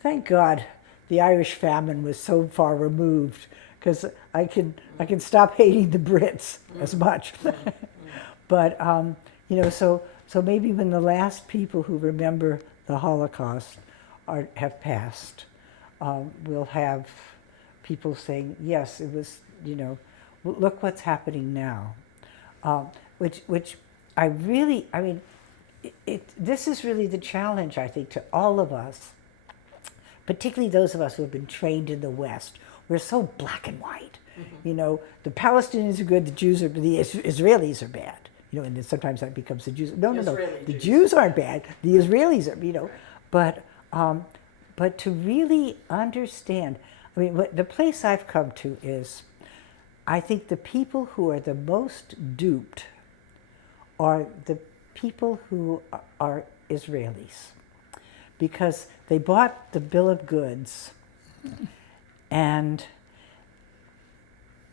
thank God the Irish famine was so far removed, because I can stop hating the Brits as much. But, so maybe when the last people who remember the Holocaust have passed, we'll have people saying, yes, it was, look what's happening now. Which I really, this is really the challenge, I think, to all of us, particularly those of us who have been trained in the West, we're so black and white. You know, the Palestinians are good, the Israelis are bad. You know, and then sometimes that becomes the Jews. No, Israeli the Jews. Jews aren't bad. The Israelis are, you know, but to really understand, I mean, the place I've come to is, I think the people who are the most duped are the people who are Israelis, because they bought the bill of goods, and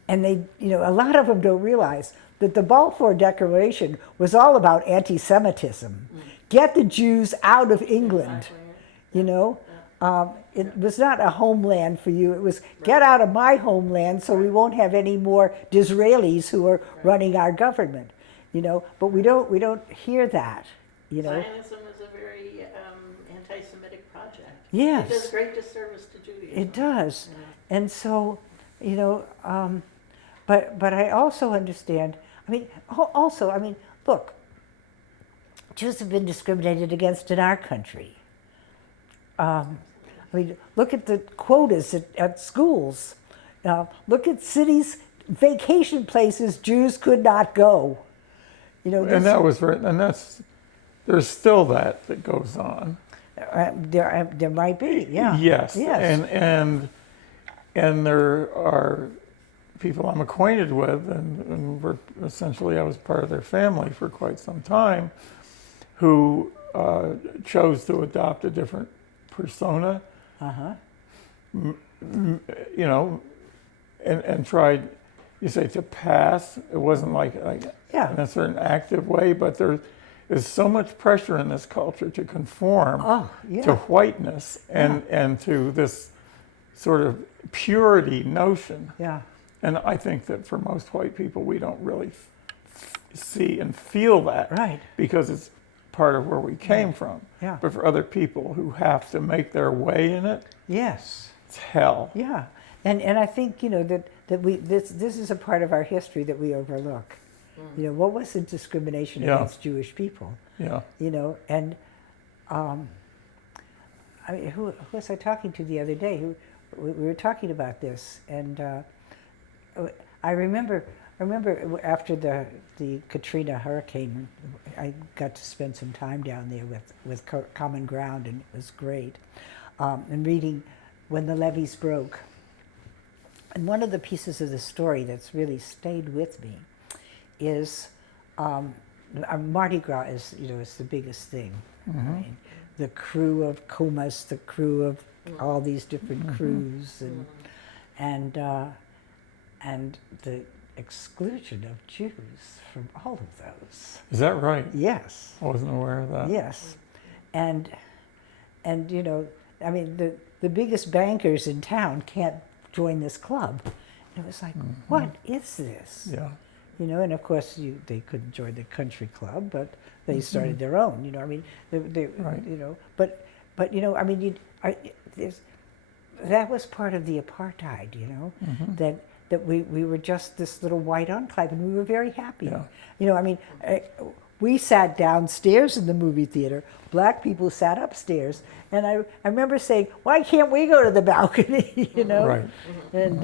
they, you know, a lot of them don't realize that the Balfour Declaration was all about anti-Semitism. Get the Jews out of England, Exactly. you know. It was not a homeland for you. It was get out of my homeland so we won't have any more Disraelis who are running our government, you know. But we don't hear that, you know. Zionism is a very anti-Semitic project. Yes. It does great disservice to Judaism. It does. Yeah. And so, you know, but I also understand, I mean, also, I mean, look, Jews have been discriminated against in our country. I mean, look at the quotas at schools. Look at cities, vacation places Jews could not go. You know, And that was very, and there's still that goes on. there might be, yeah. Yes. Yes. And there are people I'm acquainted with, and essentially I was part of their family for quite some time, who chose to adopt a different persona, you know, and tried, you say, to pass. It wasn't like Yeah. in a certain active way, but there is so much pressure in this culture to conform to whiteness and to this sort of purity notion. Yeah. And I think that for most white people, we don't really see and feel that, Right. because it's part of where we came from. Yeah. But for other people who have to make their way in it, Yes. it's hell. Yeah, and I think, you know, that this is a part of our history that we overlook. You know, what was the discrimination Yeah. against Jewish people? Yeah. You know, and I mean, who was I talking to the other day? We were talking about this, and I remember after the Katrina hurricane, I got to spend some time down there with Common Ground, and it was great. And reading When the Levees Broke. And one of the pieces of the story that's really stayed with me is Mardi Gras is, you know, is the biggest thing. I mean, the crew of Comas, the crew of all these different crews, and the exclusion of Jews from all of those. Is that right? Yes. I wasn't aware of that. Yes, and you know, I mean, the biggest bankers in town can't join this club. And it was like, what is this? Yeah. You know, and of course they couldn't join the country club, but they started their own. You know, I mean, they Right. you know, but you know, I mean, that was part of the apartheid. You know, that we were just this little white enclave, and we were very happy. Yeah. You know, I mean, we sat downstairs in the movie theater. Black people sat upstairs, and I remember saying, "Why can't we go to the balcony?" You know, Right. and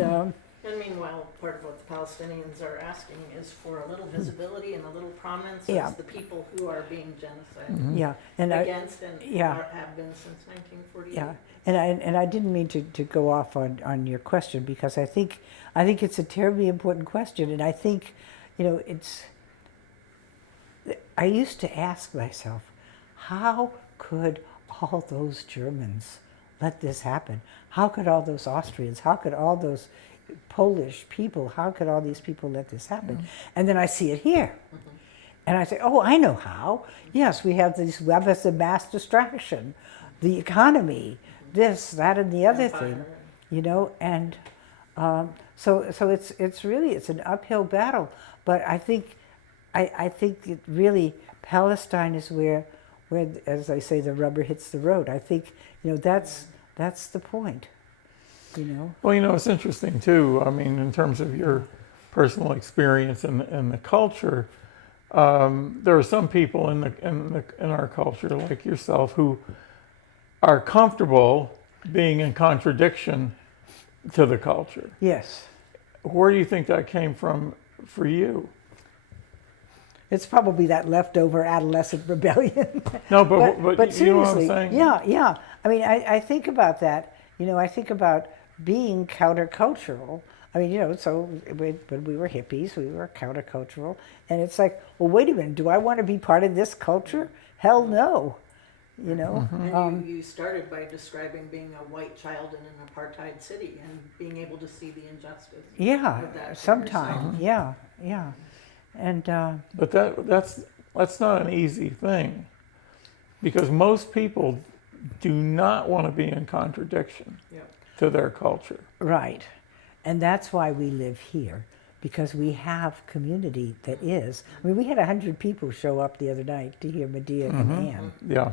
And meanwhile, part of what the Palestinians are asking is for a little visibility and a little prominence Yeah. as the people who are being genocided yeah, and against and yeah. have been since 1948. Yeah, and I didn't mean to go off on your question, because I think it's a terribly important question, and I think, you know, I used to ask myself, how could all those Germans let this happen? How could all those Austrians, how could all those Polish people, how could all these people let this happen? And then I see it here. And I say, oh, I know how. Yes, we have these weapons of mass destruction, the economy, this, that, and the other thing, you know. And so it's really an uphill battle. But I think it really, Palestine is where, as I say, the rubber hits the road. I think, you know, that's the point. You know. Well, you know, it's interesting too. I mean, in terms of your personal experience and the culture, there are some people in our culture, like yourself, who are comfortable being in contradiction to the culture. Yes. Where do you think that came from for you? It's probably that leftover adolescent rebellion. No, but you know what I'm seriously, saying? yeah. I mean, I think about that. I think about being countercultural. I mean, so when we were hippies, we were countercultural. And it's like, well, wait a minute, do I want to be part of this culture? Hell no. And you started by describing being a white child in an apartheid city and being able to see the injustice. Yeah, of that for sometime. yourself. Yeah. And But that's not an easy thing, because most people do not want to be in contradiction Yeah. to their culture. right. And that's why we live here, because we have community that is. I mean, we had 100 people show up the other night to hear Medea and Anne. Yeah.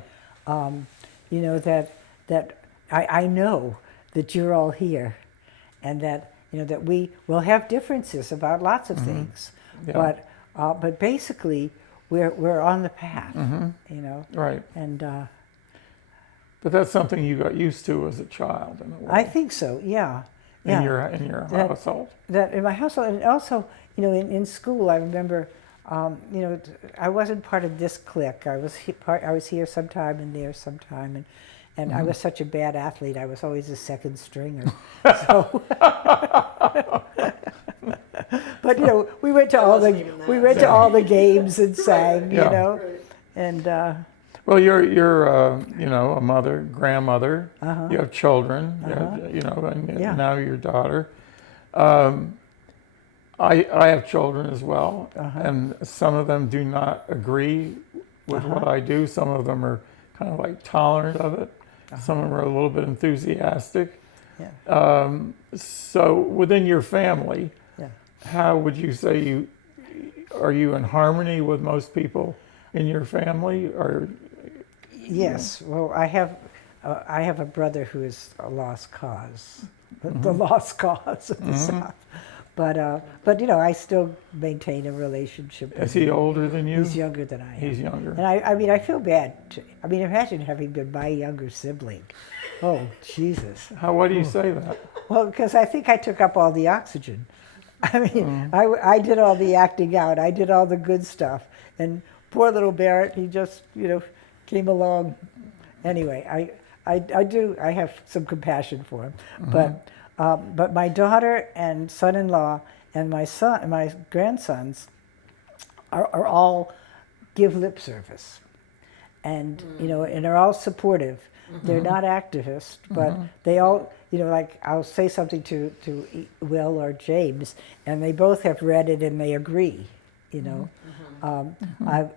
That I know that you're all here, and that that we will have differences about lots of things, Yeah. but basically we're on the path, Right. and But that's something you got used to as a child, in a way. I think so. Yeah. in your That- household. That in my household, and also in school, I remember. I wasn't part of this clique. I was here sometime and there sometime, and I was such a bad athlete. I was always a second stringer. So, but we went to all wasn't even that. all the games and sang. Yeah. Right. And Well, you're a mother, grandmother. Uh-huh. You have children. You have, and Yeah. now your daughter. I have children as well, and some of them do not agree with what I do. Some of them are kind of like tolerant of it. Some of them are a little bit enthusiastic. yeah, So within your family, yeah. how would you say are you in harmony with most people in your family? Or Yes. Well, I have a brother who is a lost cause, the lost cause of the South. But I still maintain a relationship. is he older than you? He's younger than I am. He's younger. And I mean, I feel bad. Imagine having been my younger sibling. Oh, Jesus. Why do you say that? Well, because I think I took up all the oxygen. I mean, I did all the acting out. I did all the good stuff. And poor little Barrett, he just, came along. Anyway, I have some compassion for him. But my daughter and son-in-law and my grandsons are all give lip service, and and are all supportive. They're not activists, but they all like I'll say something to Will or James, and they both have read it and they agree. I've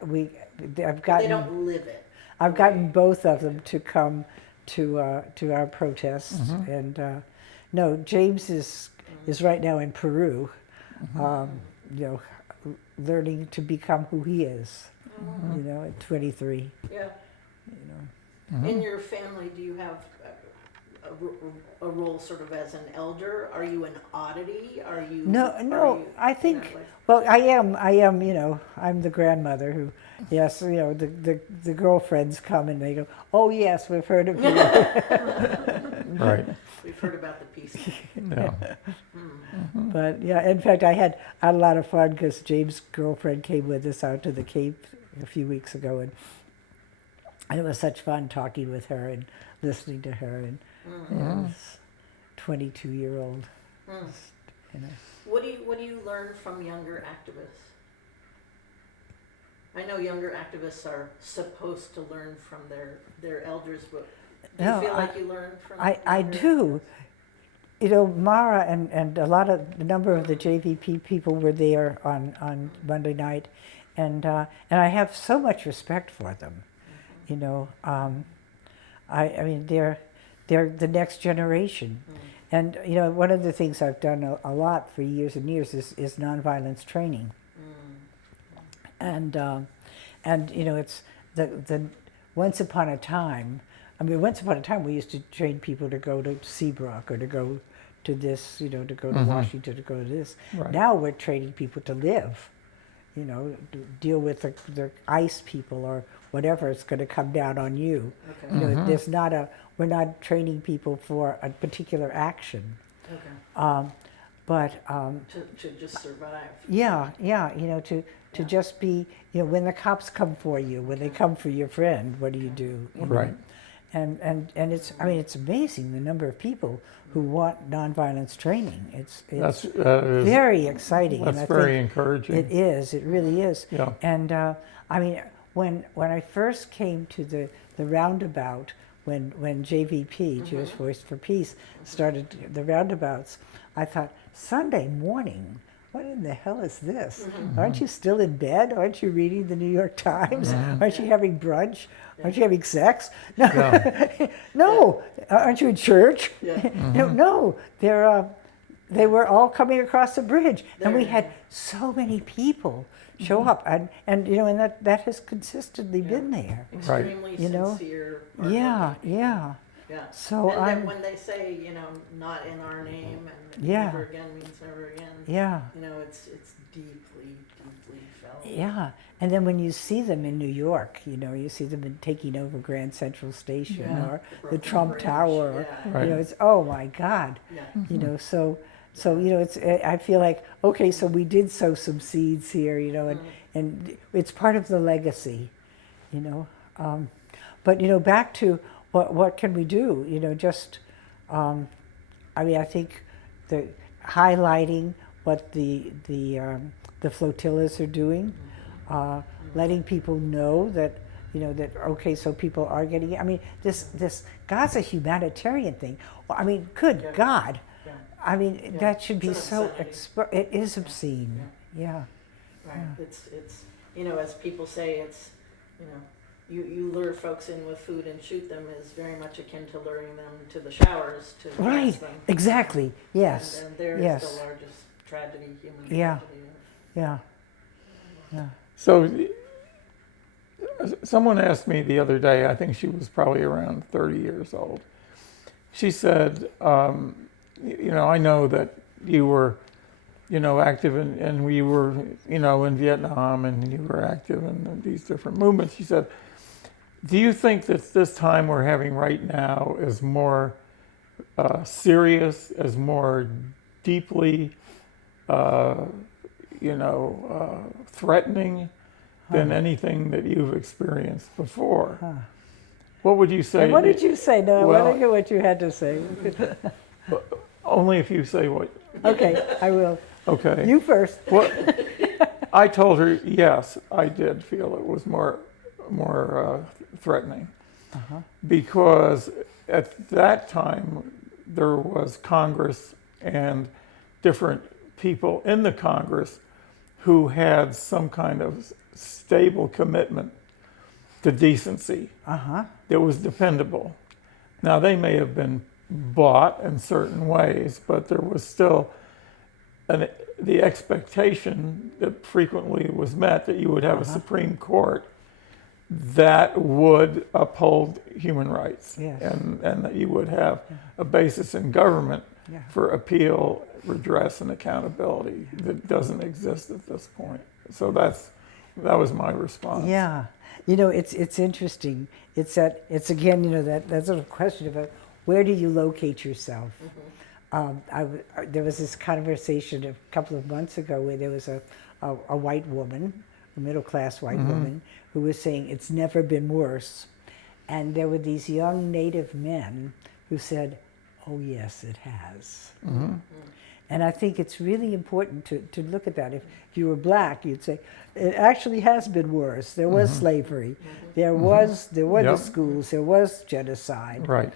They gotten don't live it. I've gotten both of them to come to our protests, and no, James is right now in Peru, learning to become who he is, at 23. Yeah. In your family, do you have a role sort of as an elder? Are you an oddity? Are you? No. I think. Well, I am. I'm the grandmother who. Yes, the girlfriends come and they go, "Oh yes, we've heard of you." Right. We've heard about the piece. Yeah. But yeah, in fact, I had a lot of fun because James' girlfriend came with us out to the Cape a few weeks ago, and it was such fun talking with her and listening to her, and this 22-year-old. What do you learn from younger activists? I know younger activists are supposed to learn from their elders, but do you feel like you learn from? I do. Mara and a number of the JVP people were there on Monday night, and I have so much respect for them. I mean they're the next generation, and one of the things I've done a lot for years and years is nonviolence training, and it's the once upon a time. I mean, once upon a time, we used to train people to go to Seabrook or to go to this, to go to Washington, to go to this. Right. Now we're training people to live, to deal with the ICE people or whatever is going to come down on you. Okay. We're not training people for a particular action. Okay. But To just survive. yeah, to just be, when the cops come for you, when they come for your friend, what do you do? You know? Right. And it's, I mean, it's amazing the number of people who want nonviolence training. It's That is, very exciting. that's and I very think encouraging. it is. It really is. Yeah. And I mean, when I first came to the roundabout, when JVP, Jewish Voice for Peace, started the roundabouts, I thought, Sunday morning, what in the hell is this? Aren't you still in bed? Aren't you reading the New York Times? Aren't you having brunch? Aren't you having sex? No, Yeah. no. Aren't you in church? Yeah. No, they were all coming across the bridge, and we had so many people show up, and and that has consistently been there. Extremely You know? sincere. Yeah, hardworking people. yeah. Yeah. So and I'm then when they say, not in our name and Yeah. never again means never again, yeah. it's deeply, deeply felt. Yeah, and then when you see them in New York, you see them taking over Grand Central Station Yeah. or the Brooklyn Trump Bridge, Tower, or, yeah. Right. it's, oh my God, Yeah. so it's, I feel like, okay, so we did sow some seeds here, and it's part of the legacy, but back to what can we do, just, I mean, I think the highlighting what the flotillas are doing, letting people know that that okay, so people are getting. I mean, this God's a humanitarian thing. Well, I mean, good Yeah. God, Yeah. I mean Yeah. that should be It's an so. obscenity. It is obscene. Yeah. Right. It's as people say, it's you lure folks in with food and shoot them is very much akin to luring them to the showers to Right. gas them. Exactly. Yes. And there is Yes. the largest tragedy, human Yeah. tragedy. Yeah. Yeah. So someone asked me the other day, I think she was probably around 30 years old. She said, I know that you were, active and we were, in Vietnam and you were active in these different movements. She said, do you think that this time we're having right now is more serious, is more deeply, threatening than anything that you've experienced before? What would you say? And what did you say? No, I want Well- to hear what you had to say. Only if you say what. Okay, I will. Okay. You first. What? I told her yes, I did feel it was more threatening, because at that time there was Congress and different people in the Congress who had some kind of stable commitment to decency that was dependable. Now, they may have been bought in certain ways, but there was still the expectation that frequently was met that you would have a Supreme Court that would uphold human rights, Yes. and that you would have a basis in government Yeah. for appeal, redress, and accountability that doesn't exist at this point. So that was my response. Yeah, it's interesting. It's again, that sort of question about where do you locate yourself. There was this conversation a couple of months ago where there was a white woman, a middle-class white woman, who was saying it's never been worse, and there were these young Native men who said, "Oh yes, it has." And I think it's really important to look at that. If you were black, you'd say, it actually has been worse. There was slavery. There were the Yep. schools. There was genocide. Right.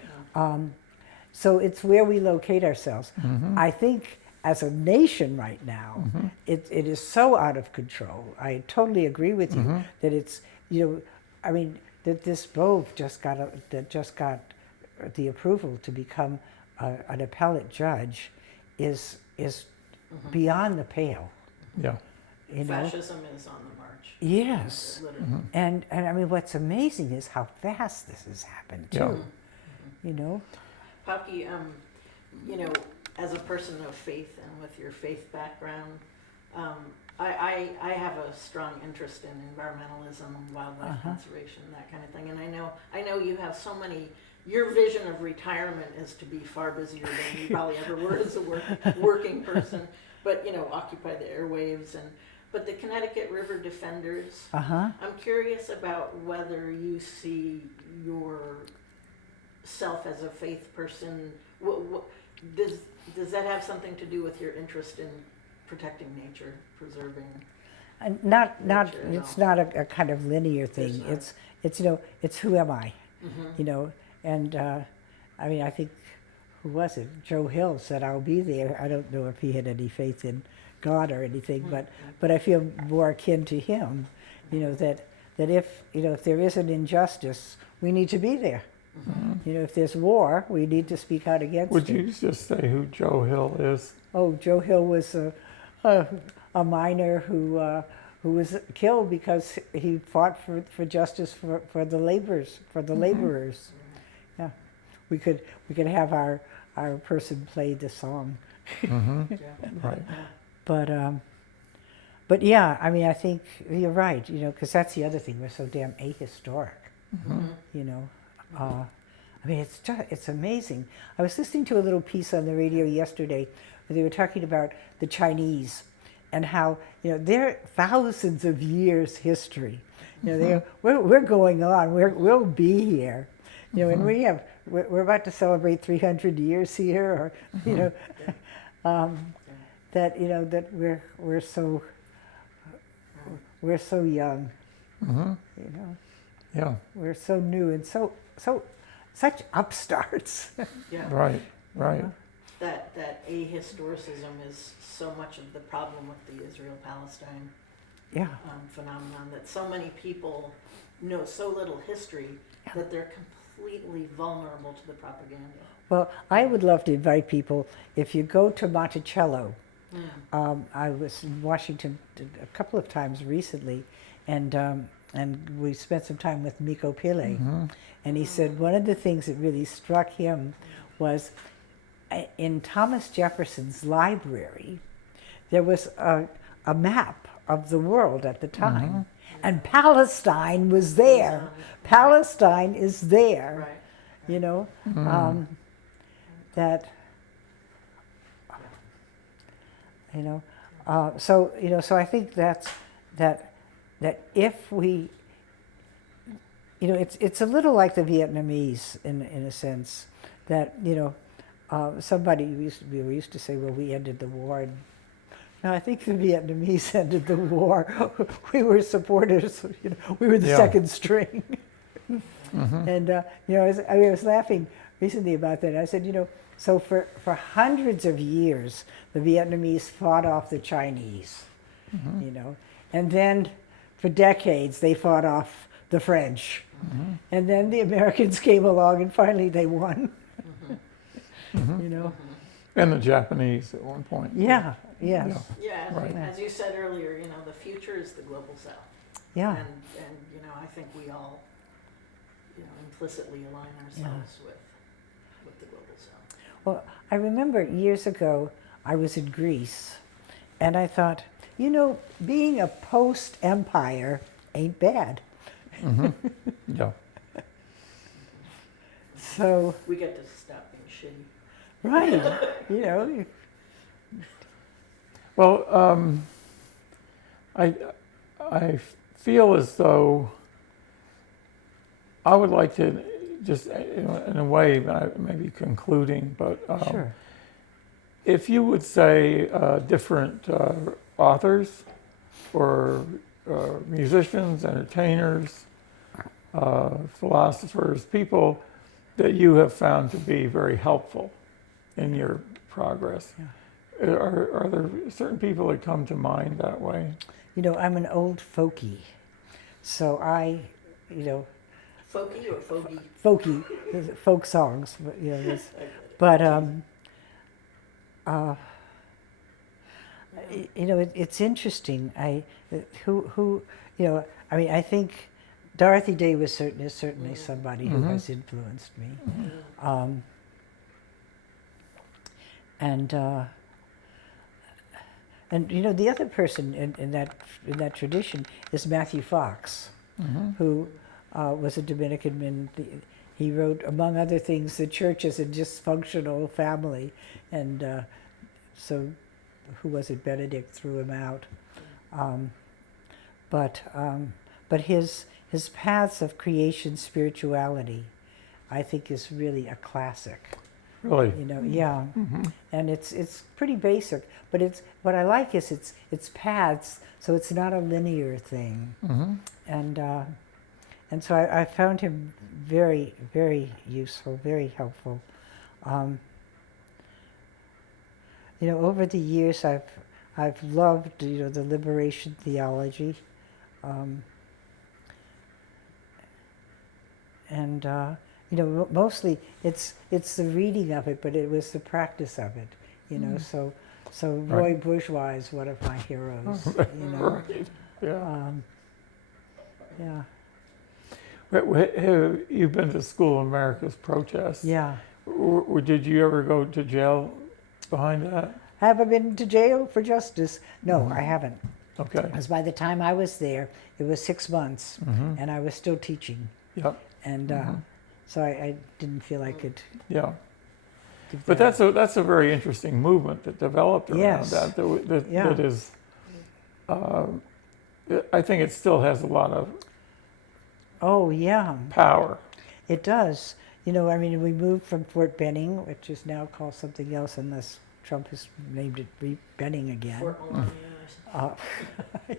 So it's where we locate ourselves. I think as a nation right now, it is so out of control. I totally agree with you that it's, that this Bove just got the approval to become an appellate judge is beyond the pale. Yeah. Fascism is on the march. Yes. Literally. And I mean, what's amazing is how fast this has happened too. Yeah. Paki, as a person of faith and with your faith background, I have a strong interest in environmentalism, wildlife conservation, that kind of thing. And I know you have so many your vision of retirement is to be far busier than you probably ever were as a working person, but, you know, occupy the airwaves but the Connecticut River Defenders, I'm curious about whether you see yourself as a faith person. Does that have something to do with your interest in protecting nature, preserving? Not Nature, it's no. not a kind of linear thing. It's It's you know, it's who am I, Mm-hmm. you know, and I mean, I think, who was it? Joe Hill said, "I'll be there." I don't know if he had any faith in God or anything, but I feel more akin to him, you know, that if, you know, if there is an injustice, we need to be there. You know, if there's war, we need to speak out against Would it. you just say who Joe Hill is? Oh, Joe Hill was a miner who was killed because he fought for justice for the laborers, Yeah, we could have our person play the song, Right. but yeah, I mean, I think you're right, you know, because that's the other thing, we're so damn ahistoric, you know. I mean, it's amazing. I was listening to a little piece on the radio yesterday where they were talking about the Chinese and how, you know, they're thousands of years history. You know, we're going on. We'll be here. You know, and we're about to celebrate 300 years here, or you know, that, you know, that we're so young. You know, Yeah. we're so new and such upstarts. Yeah. Right. That ahistoricism is so much of the problem with the Israel-Palestine Yeah. phenomenon, that so many people know so little history that they're completely vulnerable to the propaganda. Well, I would love to invite people, if you go to Monticello, I was in Washington a couple of times recently, and we spent some time with Miko Pillay, and he said one of the things that really struck him was in Thomas Jefferson's library, there was a map of the world at the time, and Palestine was there. Palestine is there, Right. you know, that, you know, so, you know, so I think that if we, you know, it's a little like the Vietnamese in a sense, that, you know, we used to say, well, we ended the war. And, no, I think the Vietnamese ended the war. We were supporters, you know, we were the second string. And, you know, I was laughing recently about that. I said, you know, so for hundreds of years, the Vietnamese fought off the Chinese, you know, and then for decades, they fought off the French. And then the Americans came along and finally they won. You know? And the Japanese at one point. Yeah, yes. Yeah, Right. as you said earlier, you know, the future is the global south. Yeah. And you know, I think we all, you know, implicitly align ourselves with the global south. Well, I remember years ago, I was in Greece, and I thought, you know, being a post-empire ain't bad. Yeah. So, We get to stop being shitty. right, you know, Well, I feel as though I would like to just, in a way, maybe concluding, but sure. if you would say different authors or musicians, entertainers, philosophers, people that you have found to be very helpful in your progress. Are there certain people that come to mind that way? You know, I'm an old folkie, so you know, Folky or fogey? folky, folk songs, but, you know, but you know, it's interesting. Who, you know, I mean, I think Dorothy Day is certainly somebody who has influenced me, and you know, the other person in that tradition is Matthew Fox, who was a Dominican man. he wrote, among other things, the church is a dysfunctional family, and so who was it? Benedict threw him out. But his paths of creation spirituality, I think, is really a classic. Really? You know, yeah, and it's pretty basic, but what I like is it's paths, so it's not a linear thing, and so I found him very, very useful, very helpful. You know, over the years I've loved, you know, the liberation theology, and you know, mostly it's the reading of it, but it was the practice of it, you know. So Roy Bourgeois is one of my heroes, you know. Right. Yeah. Yeah. Have you been to School of America's protests? Yeah. Did you ever go to jail behind that? Have I been to jail for justice? No, I haven't. Okay. Because by the time I was there, it was 6 months, and I was still teaching, Yep. and so I didn't feel I could. Yeah. Give But that that's a very interesting movement that developed around Yes. that Yeah. is. I think it still has a lot of Oh yeah, power. it does. You know, I mean, we moved from Fort Benning, which is now called something else, unless Trump has named it Benning again. Fort Maloney or something.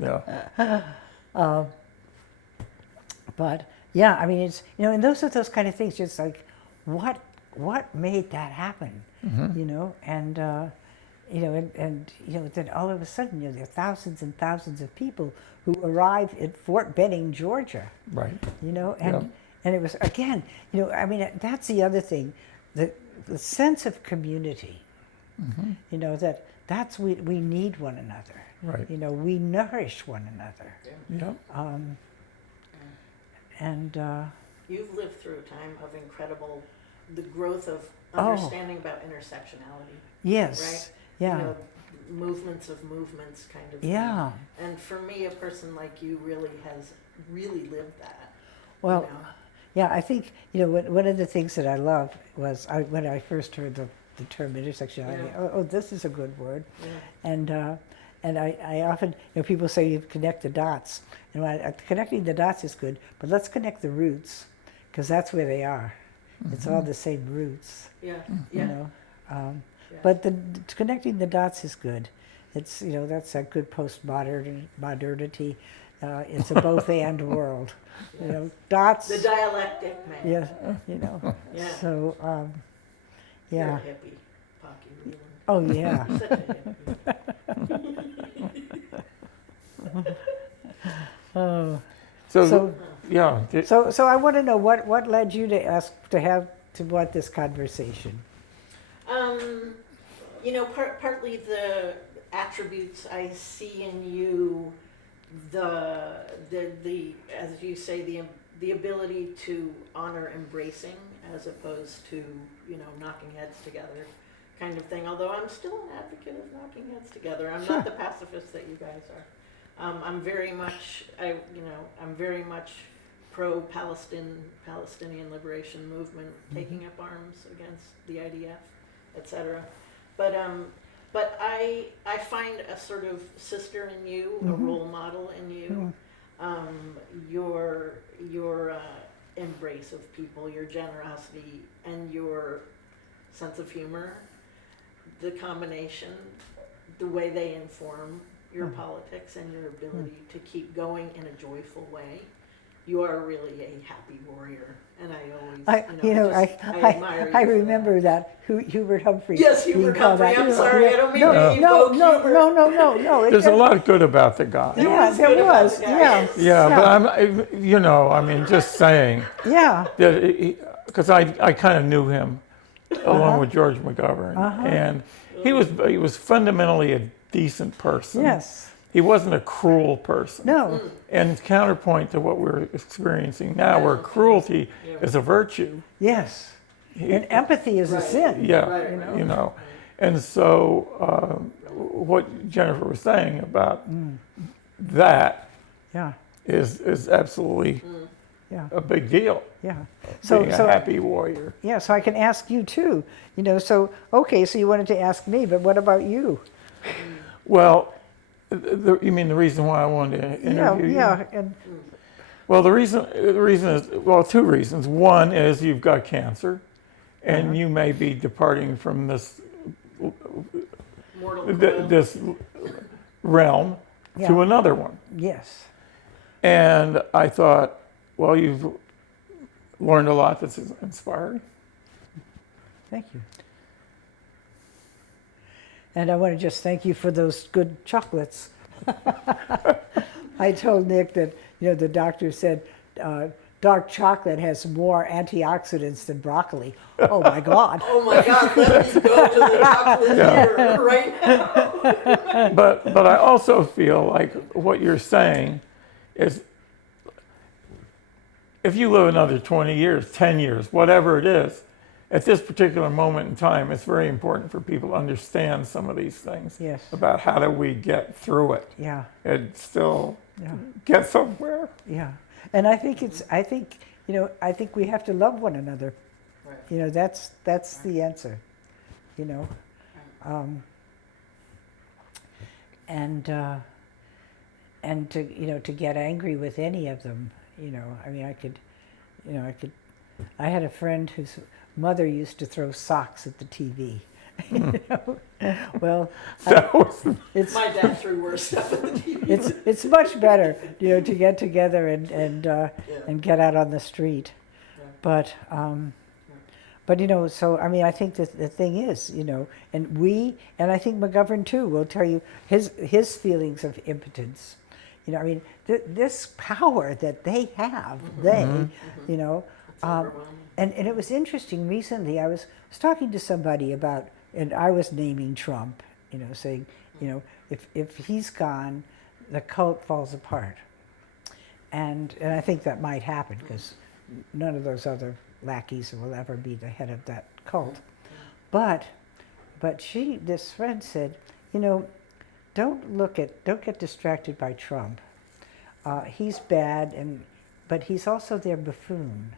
Yeah. But yeah, I mean, it's, you know, and those are those kind of things. Just like, what made that happen? You know, and you know, and you know, then all of a sudden, you know, there are thousands and thousands of people who arrive at Fort Benning, Georgia. Right. You know, and Yeah. and it was, again, you know, I mean, that's the other thing, the sense of community. You know, that's we need one another. Right. You know, we nourish one another. Yeah. And You've lived through a time of incredible, the growth of Oh. understanding about intersectionality, yes, right? yeah, You know, movements of movements kind of yeah. thing. And for me, a person like you really has really lived that. Well, you know? yeah, I think, you know, one of the things that I love was when I first heard the term intersectionality, Yeah. this is a good word. Yeah. And I often, you know, people say you connect the dots. And connecting the dots is good, but let's connect the roots, because that's where they are. It's all the same roots, Yeah, you yeah. know. Yeah. But connecting the dots is good. It's, you know, that's a good modernity. It's a both and world. You know, dots. The dialectic, man. Yeah, you know. Yeah. So, You're a yeah. hippie, Paki, really. Oh, yeah. Such a hippie. Oh. So, So- yeah. So I want to know what led you to want this conversation. You know, partly the attributes I see in you, the as you say, the ability to honor embracing as opposed to, you know, knocking heads together kind of thing. Although I'm still an advocate of knocking heads together. I'm not the pacifist that you guys are. I'm very much, I'm very much pro-Palestinian liberation movement, taking up arms against the IDF, etc. But I find a sort of sister in you, a role model in you, your embrace of people, your generosity, and your sense of humor, the combination, the way they inform your politics and your ability to keep going in a joyful way. You are really a happy warrior, and I always, I admire you I for remember that. Hubert Humphrey. Yes, being Hubert called Humphrey. that. I'm sorry, I don't mean to No, evoke Hubert. no. There's a lot good about the guy. Yeah, was there good about was. the guy. Yeah. Yeah, but you know, I mean, just saying Yeah. that because I kind of knew him along with George McGovern, and he was fundamentally a decent person. Yes. He wasn't a cruel person. No. And counterpoint to what we're experiencing now, where cruelty is a virtue. Yes. And empathy is a sin. Yeah, Right. you know. And so what Jennifer was saying about that Yeah. is absolutely Yeah. a big deal. Yeah. Being a happy warrior. Yeah, so I can ask you too. So okay, so you wanted to ask me, but what about you? Well, you mean the reason why I wanted to interview you? Yeah, and Well, the reason is, well, two reasons. One is you've got cancer, and you may be departing from this Mortal coil. this realm Yeah. to another one. yes. And I thought, well, you've learned a lot that's inspiring. Thank you. And I want to just thank you for those good chocolates. I told Nick that, the doctor said dark chocolate has more antioxidants than broccoli. Oh my God. Oh my God, let me go to the chocolate here right now. But I also feel like what you're saying is, if you live another 20 years, 10 years, whatever it is, at this particular moment in time, it's very important for people to understand some of these things. Yes. About how do we get through it Yeah, and still yeah, get somewhere. yeah. And I think I think we have to love one another. Right. That's the answer. And to get angry with any of them, I mean, I had a friend whose mother used to throw socks at the TV. Well, it's My dad threw worse stuff at the TV. it's much better, to get together and get out on the street. Yeah. But so I mean, I think that the thing is, and I think McGovern too will tell you his feelings of impotence. I mean, this power that they have, and it was interesting recently. I was talking to somebody about, and I was naming Trump, saying, if he's gone, the cult falls apart. And I think that might happen because none of those other lackeys will ever be the head of that cult. But this friend said, don't get distracted by Trump. He's bad, but he's also their buffoon.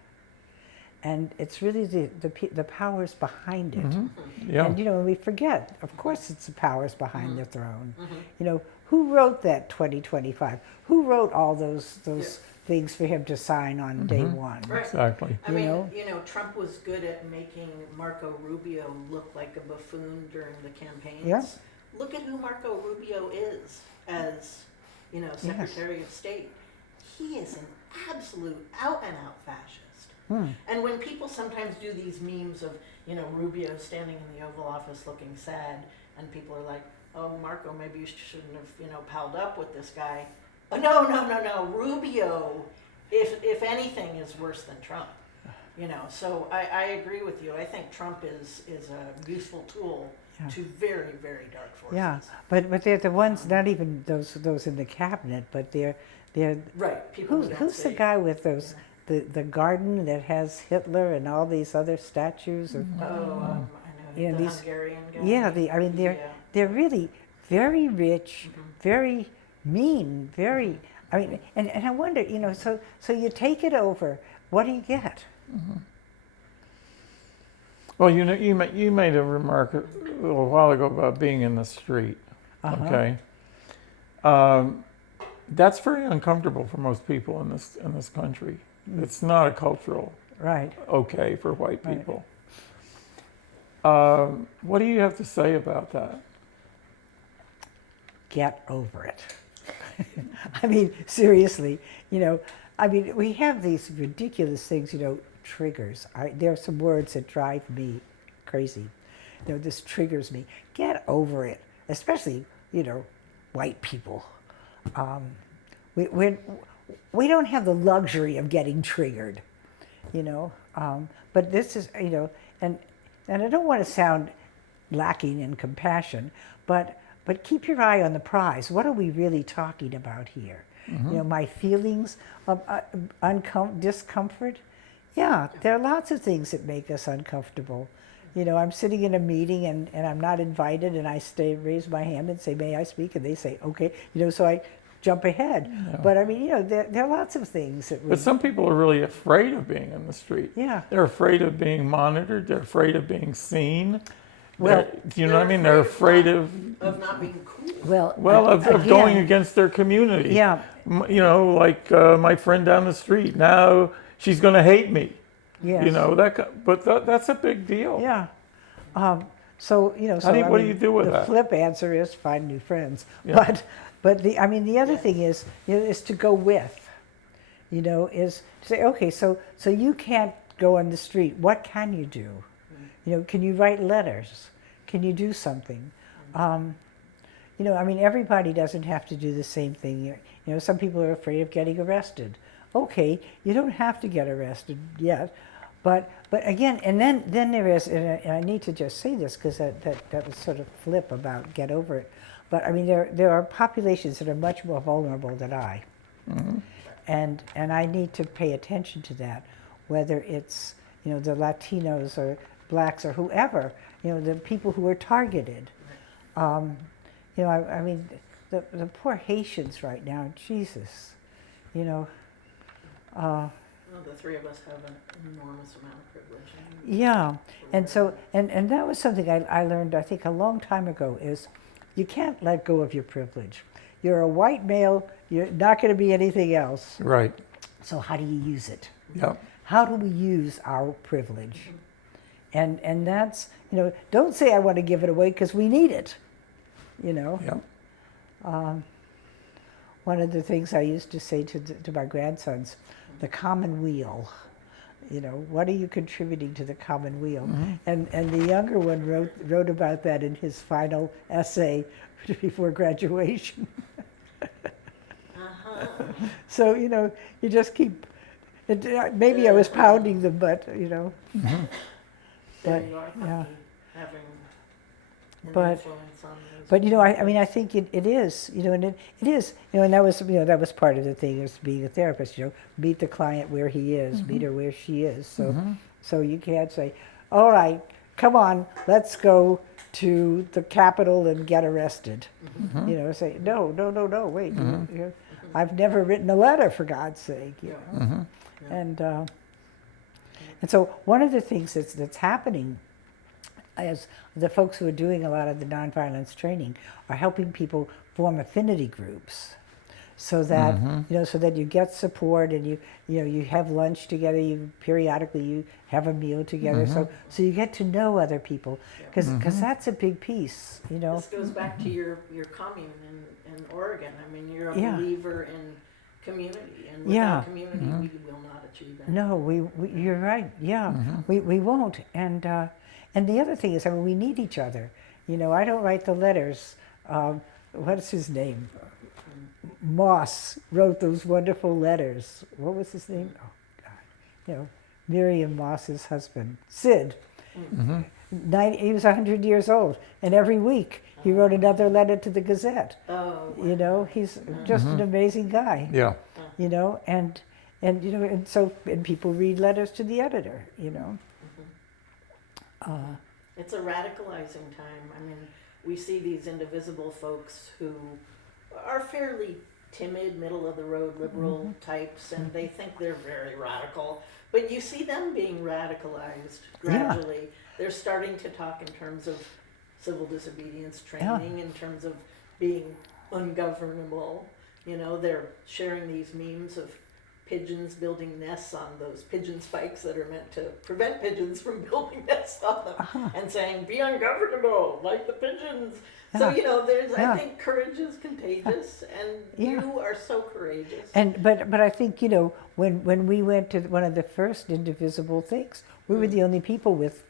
And it's really the powers behind it. Mm-hmm. Yeah. And we forget, of course it's the powers behind the throne. Who wrote that 2025? Who wrote all those things for him to sign on day one? Right. Exactly. I mean, know? Trump was good at making Marco Rubio look like a buffoon during the campaigns. Yeah. Look at who Marco Rubio is as, Secretary of State. He is an absolute out-and-out fascist. And when people sometimes do these memes of, Rubio standing in the Oval Office looking sad, and people are like, oh, Marco, maybe you shouldn't have, palled up with this guy. Oh, no. Rubio, if anything, is worse than Trump. So I agree with you. I think Trump is a useful tool to very, very dark forces. Yeah, but they're the ones, not even those in the cabinet, but they're right. People who don't who's the say- guy with those the garden that has Hitler and all these other statues of I know. Yeah, the these- Hungarian guy. I mean they're really very rich, very mean, very. I mean, and I wonder, so you take it over. What do you get? Well, you made a remark a little while ago about being in the street. Okay. That's very uncomfortable for most people in this country. It's not a cultural Right. okay for white Right. people. What do you have to say about that? Get over it. I mean, seriously, we have these ridiculous things, triggers. There are some words that drive me crazy. This triggers me. Get over it, especially, white people. We don't have the luxury of getting triggered, but this is, and I don't want to sound lacking in compassion, but keep your eye on the prize. What are we really talking about here? My feelings of discomfort. Yeah, there are lots of things that make us uncomfortable. I'm sitting in a meeting and I'm not invited, and I raise my hand and say, "May I speak?" And they say, "Okay." So I jump ahead. Yeah. But I mean, you know, there are lots of things that But some people are really afraid of being in the street. Yeah. They're afraid of being monitored. They're afraid of being seen. Well, Do you know what I mean? They're afraid of not being cool. well, of going against their community. Yeah. You know, like my friend down the street. Now she's going to hate me. Yes. You know that's a big deal. Yeah. So you know, What do you do with the that? flip answer is find new friends. Yeah. But the other thing is, you know, is to go with. You know, is to say, okay, so you can't go on the street. What can you do? You know, can you write letters? Can you do something? You know, I mean, everybody doesn't have to do the same thing. You know, some people are afraid of getting arrested. Okay, you don't have to get arrested yet, but again, and then there is, and I need to just say this because that was sort of flip about get over it. But I mean, there are populations that are much more vulnerable than I, and I need to pay attention to that, whether it's, you know, the Latinos or blacks or whoever, you know, the people who are targeted. You know, I mean, the poor Haitians right now, Jesus, you know. Well, the three of us have an enormous amount of privilege. Yeah, and so, and that was something I learned, I think, a long time ago, is you can't let go of your privilege. You're a white male, you're not going to be anything else. Right. So how do you use it? Yeah. How do we use our privilege? And that's, you know, don't say I want to give it away because we need it, you know. Yeah. One of the things I used to say to my grandsons, the common weal. You know, what are you contributing to the common weal? And the younger one wrote about that in his final essay before graduation. So, you know, you just keep, maybe I was pounding them, but, you know. There But, you are, yeah. Paki, having an But- influence on those But you know, people. I mean, I think it is, you know, and it is, you know, and that was part of the thing, is being a therapist. You know, meet the client where he is, meet her where she is. So you can't say, all right, come on, let's go to the Capitol and get arrested. You know, say no, wait, you know, I've never written a letter, for God's sake. You know, and so one of the things that's happening, as the folks who are doing a lot of the nonviolence training are helping people form affinity groups, so that you know, so that you get support, and you know, you have lunch together, you periodically you have a meal together, so you get to know other people, because that's a big piece, you know. This goes back to your commune in Oregon. I mean, you're a Yeah. believer in community, and Yeah. without community, we will not achieve that. No, we you're right. Yeah, we won't. And the other thing is, I mean, we need each other. You know, I don't write the letters. What's his name? Moss wrote those wonderful letters. What was his name? Oh God, you know, Miriam Moss's husband, Sid. He was 100 years old, and every week he wrote another letter to the Gazette. Oh, You know, he's just an amazing guy. Yeah. You know, and you know, and people read letters to the editor, you know. it's a radicalizing time. I mean, we see these indivisible folks who are fairly timid, middle of the road liberal types, and they think they're very radical. But you see them being radicalized gradually. They're starting to talk in terms of civil disobedience training, in terms of being ungovernable. You know, they're sharing these memes of pigeons building nests on those pigeon spikes that are meant to prevent pigeons from building nests on them, and saying, be ungovernable, like the pigeons. So, you know, there's, I think courage is contagious, and you are so courageous. And but I think, you know, when we went to one of the first indivisible things, we were the only people with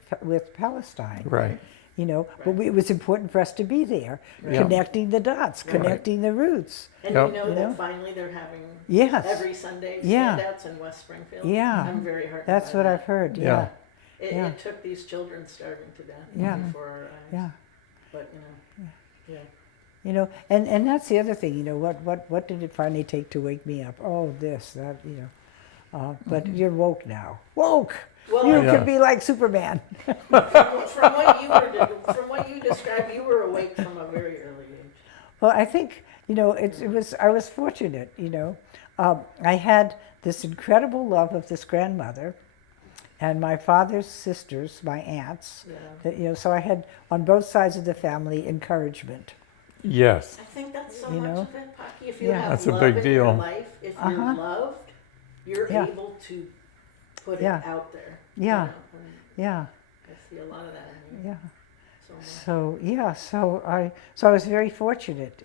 Palestine. Right. You know, but it was important for us to be there, connecting the dots, connecting the roots. And Yep. you know You that know? finally they're having Yes. every Sunday Yeah. standouts in West Springfield. Yeah. I'm very heartened That's by what that. I've heard. Yeah. Yeah. It took these children starving to death Yeah. before our eyes. Yeah. But, you know, yeah. You know, and that's the other thing. You know, what did it finally take to wake me up? Oh, this, that. You know, but you're woke now. Woke. Well, You Yeah. can be like Superman. from what you described, you were awake from a very early age. Well, I think I was fortunate, I had this incredible love of this grandmother and my father's sisters, my aunts, so I had on both sides of the family encouragement. Yes. I think that's so You much know? of it, Paki. If you Yeah. have That's a love big in your deal. life, if you're loved, you're Yeah. able to put Yeah. it out there. Yeah. And Yeah, I see a lot of that in you. yeah. So much. So I was very fortunate,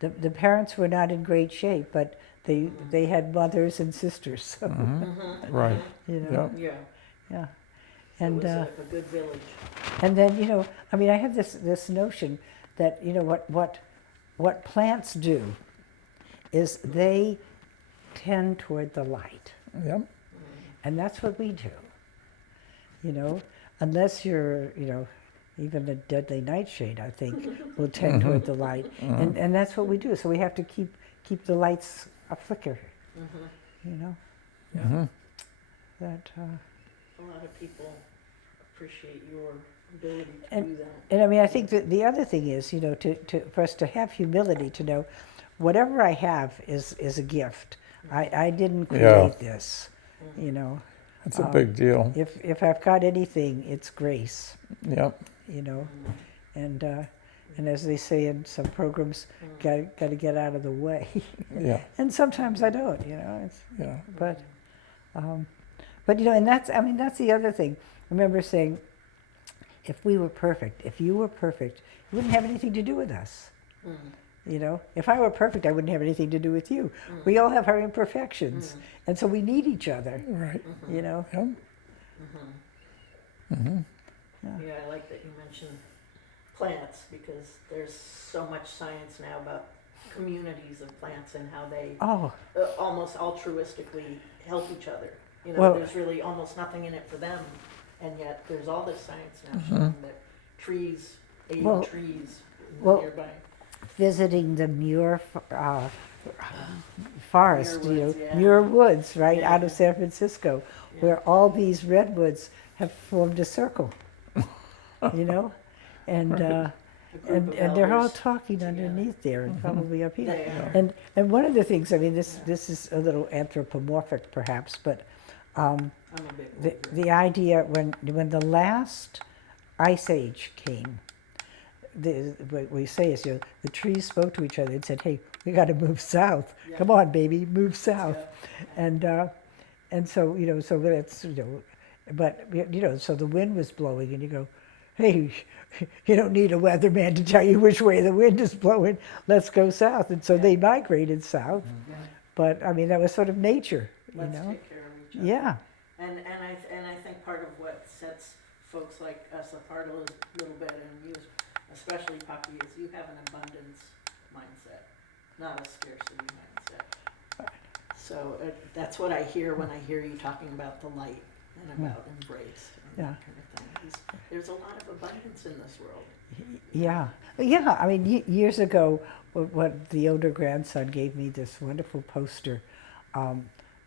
The parents were not in great shape, but they had mothers and sisters, so, Right. know. Yeah. Yeah. Yeah. So And it was a good village. and then, I have this notion that, what plants do is they tend toward the light. Yep. And that's what we do. Unless you're, even a deadly nightshade, I think, will tend toward the light. And that's what we do. So we have to keep the lights a flicker. That A lot of people appreciate your ability to And- do that. and I think that the other thing is, for us to have humility, to know whatever I have is a gift. I didn't Yeah. create this, That's a big deal. If I've got anything, it's grace, Yep. And as they say in some programs, got to get out of the way. Yeah. And sometimes I don't, It's, Yeah. but and that's the other thing. I remember saying, if we were perfect, if you were perfect, you wouldn't have anything to do with us. If I were perfect, I wouldn't have anything to do with you. We all have our imperfections, and so we need each other. Right. Yep. Yeah, I like that you mentioned plants because there's so much science now about communities of plants and how they Oh, almost altruistically help each other. Well- There's really almost nothing in it for them, and yet there's all this science now showing that trees aid Well- trees well, nearby. visiting the Muir Forest, Muir Woods, yeah. Muir Woods, right Yeah. out of San Francisco, Yeah. where all these redwoods have formed a circle, and A group and of they're all elders talking together. underneath there and probably up here. They are. And one of the things, this is a little anthropomorphic perhaps, but I'm a big believer. the idea when the last ice age came, what we say is, the trees spoke to each other and said, "Hey, we got to move south. Yeah. Come on, baby, move south." Yeah. And so so that's but so the wind was blowing, and you go, "Hey, you don't need a weatherman to tell you which way the wind is blowing. Let's go south." And so they migrated south. Yeah. But that was sort of nature, Let's take care of each other. Yeah. And I think part of what sets folks like us apart a little bit, and you especially, Paki, is you have an abundance mindset, not a scarcity mindset. So that's what I hear when I hear you talking about the light and about embrace and Yeah. that kind of thing. There's a lot of abundance in this world. Yeah. Years ago, what the older grandson gave me this wonderful poster.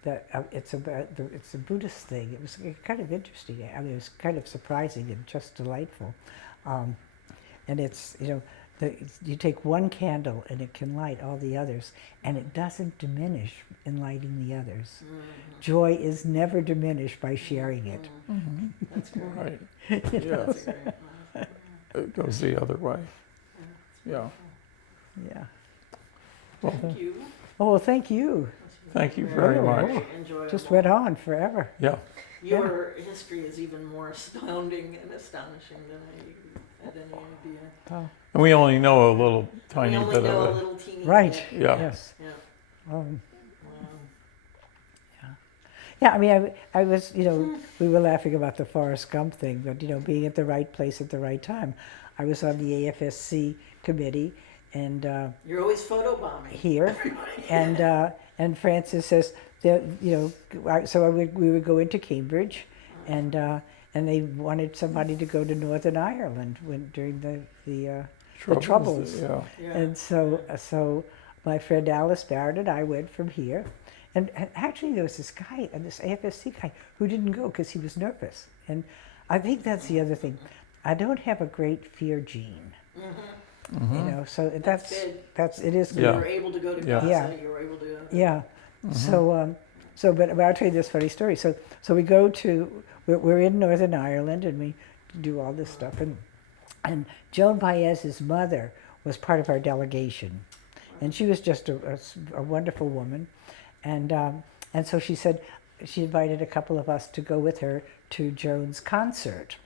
That it's a Buddhist thing. It was kind of interesting. It was kind of surprising and just delightful. And it's you take one candle and it can light all the others, and it doesn't diminish in lighting the others. Joy is never diminished by sharing it. That's great. Right. That's Yes. great. It goes the other way. Yeah. Yeah. Well, Thank you. Oh, well, thank you. thank you very much. Enjoyable. Just went on forever. Yeah. Your history is even more astounding and astonishing than I had any idea. Oh, And we only know a little tiny We only bit know a of it. little teeny right. bit. Yeah. Yes. Yeah. Um, Wow. Yeah, I was, we were laughing about the Forrest Gump thing, but, being at the right place at the right time. I was on the AFSC committee and You're always photobombing. here, and Francis says that, we would go into Cambridge, and they wanted somebody to go to Northern Ireland during the Troubles. Yeah. Yeah. And so my friend Alice Barrett and I went from here. And actually there was this guy, this AFSC guy, who didn't go because he was nervous. And I think that's the other thing. I don't have a great fear gene. You know, so That's big. it is So good. you Yeah. were able to go to Yeah. Gaza, Yeah. you were able to. Yeah. But I'll tell you this funny story. So we go to, we're in Northern Ireland and we do all this stuff. And Joan Baez's mother was part of our delegation. And she was just a wonderful woman. And so she said, she invited a couple of us to go with her to Joan's concert.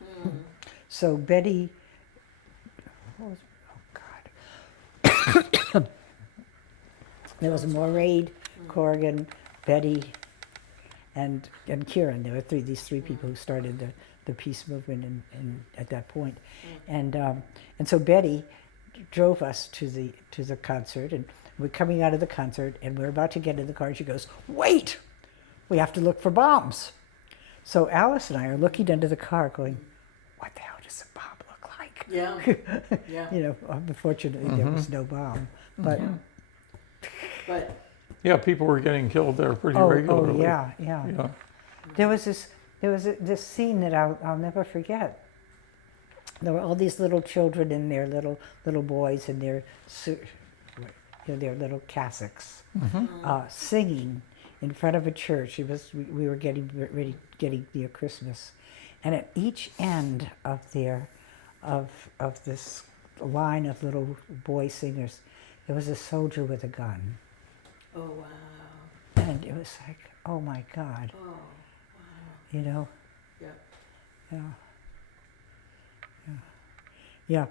So Betty, oh God. There was Mairead, Corrigan, Betty, and Kieran. There were these three people who started the peace movement at that point. And so Betty drove us to the concert, and we're coming out of the concert, and we're about to get in the car, and she goes, "Wait, we have to look for bombs." So Alice and I are looking under the car going, what the hell does a bomb look like? Yeah. Yeah. You know, unfortunately there was no bomb. But But Yeah, people were getting killed there pretty regularly. oh yeah. Yeah. There was this scene that I'll never forget. There were all these little children and their little boys in their their little cassocks, singing in front of a church. We were getting near Christmas, and at each end of this line of little boy singers, there was a soldier with a gun. oh wow. And it was like, oh my God, Oh wow. you know? Yep. Yeah.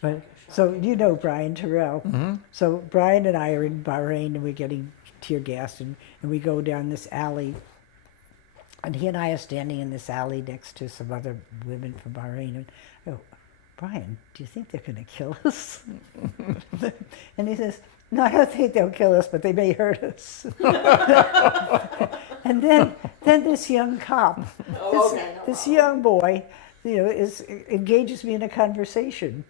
But, so you know Brian Terrell. So Brian and I are in Bahrain and we're getting tear gassed and we go down this alley. And he and I are standing in this alley next to some other women from Bahrain. And I go, "Brian, do you think they're going to kill us?" And he says, "No, I don't think they'll kill us, but they may hurt us." And then this young cop, this young boy, you know, engages me in a conversation.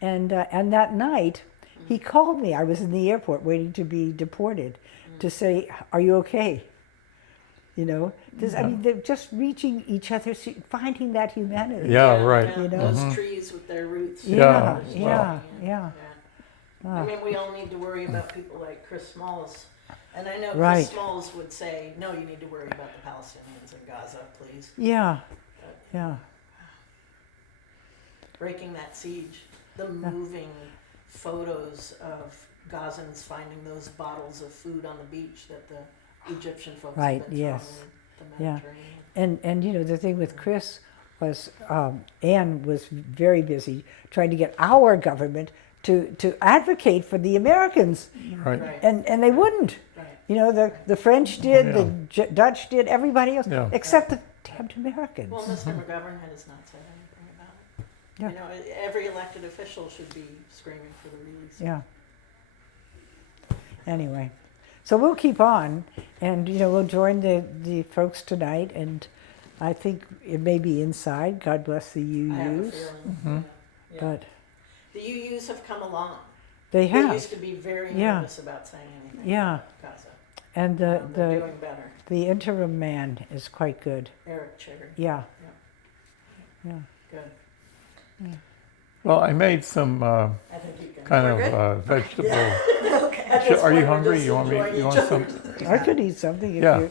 And that night, he called me. I was in the airport waiting to be deported to say, "Are you okay?" You know, I mean, they're just reaching each other, finding that humanity. Yeah, right. Yeah, You know? those trees with their roots. Yeah, yeah. I mean, we all need to worry about people like Chris Smalls. And I know Right. Chris Smalls would say, no, you need to worry about the Palestinians in Gaza, please. Yeah, yeah. Breaking that siege, the moving photos of Gazans finding those bottles of food on the beach that the Egyptian folks Right, had been yes. throwing in the Yeah. Mediterranean. And you know, the thing with Chris was Anne was very busy trying to get our government to advocate for the Americans, Right. Right. and they wouldn't. Right. You know, the French did, Yeah. the Dutch did, everybody else, Yeah. except the damned Americans. Well, Mr. McGovern has not said anything about it. Yeah. You know, every elected official should be screaming for the release. Yeah. Anyway, so we'll keep on, and you know, we'll join the folks tonight, and I think it may be inside. God bless the I have a UUs, feeling. Yeah. but The UUs have come along. they They have, used to be very Yeah. nervous about saying anything Yeah. about Gaza. and They're the doing better. the interim man is quite good. Eric Cherry. Yeah. Yeah. Good. Well, I made some I think you can. kind We're of vegetable. good? Okay, at this Are you point, we're hungry? just You want me? enjoying You each want other. some? I could eat something if Yeah. you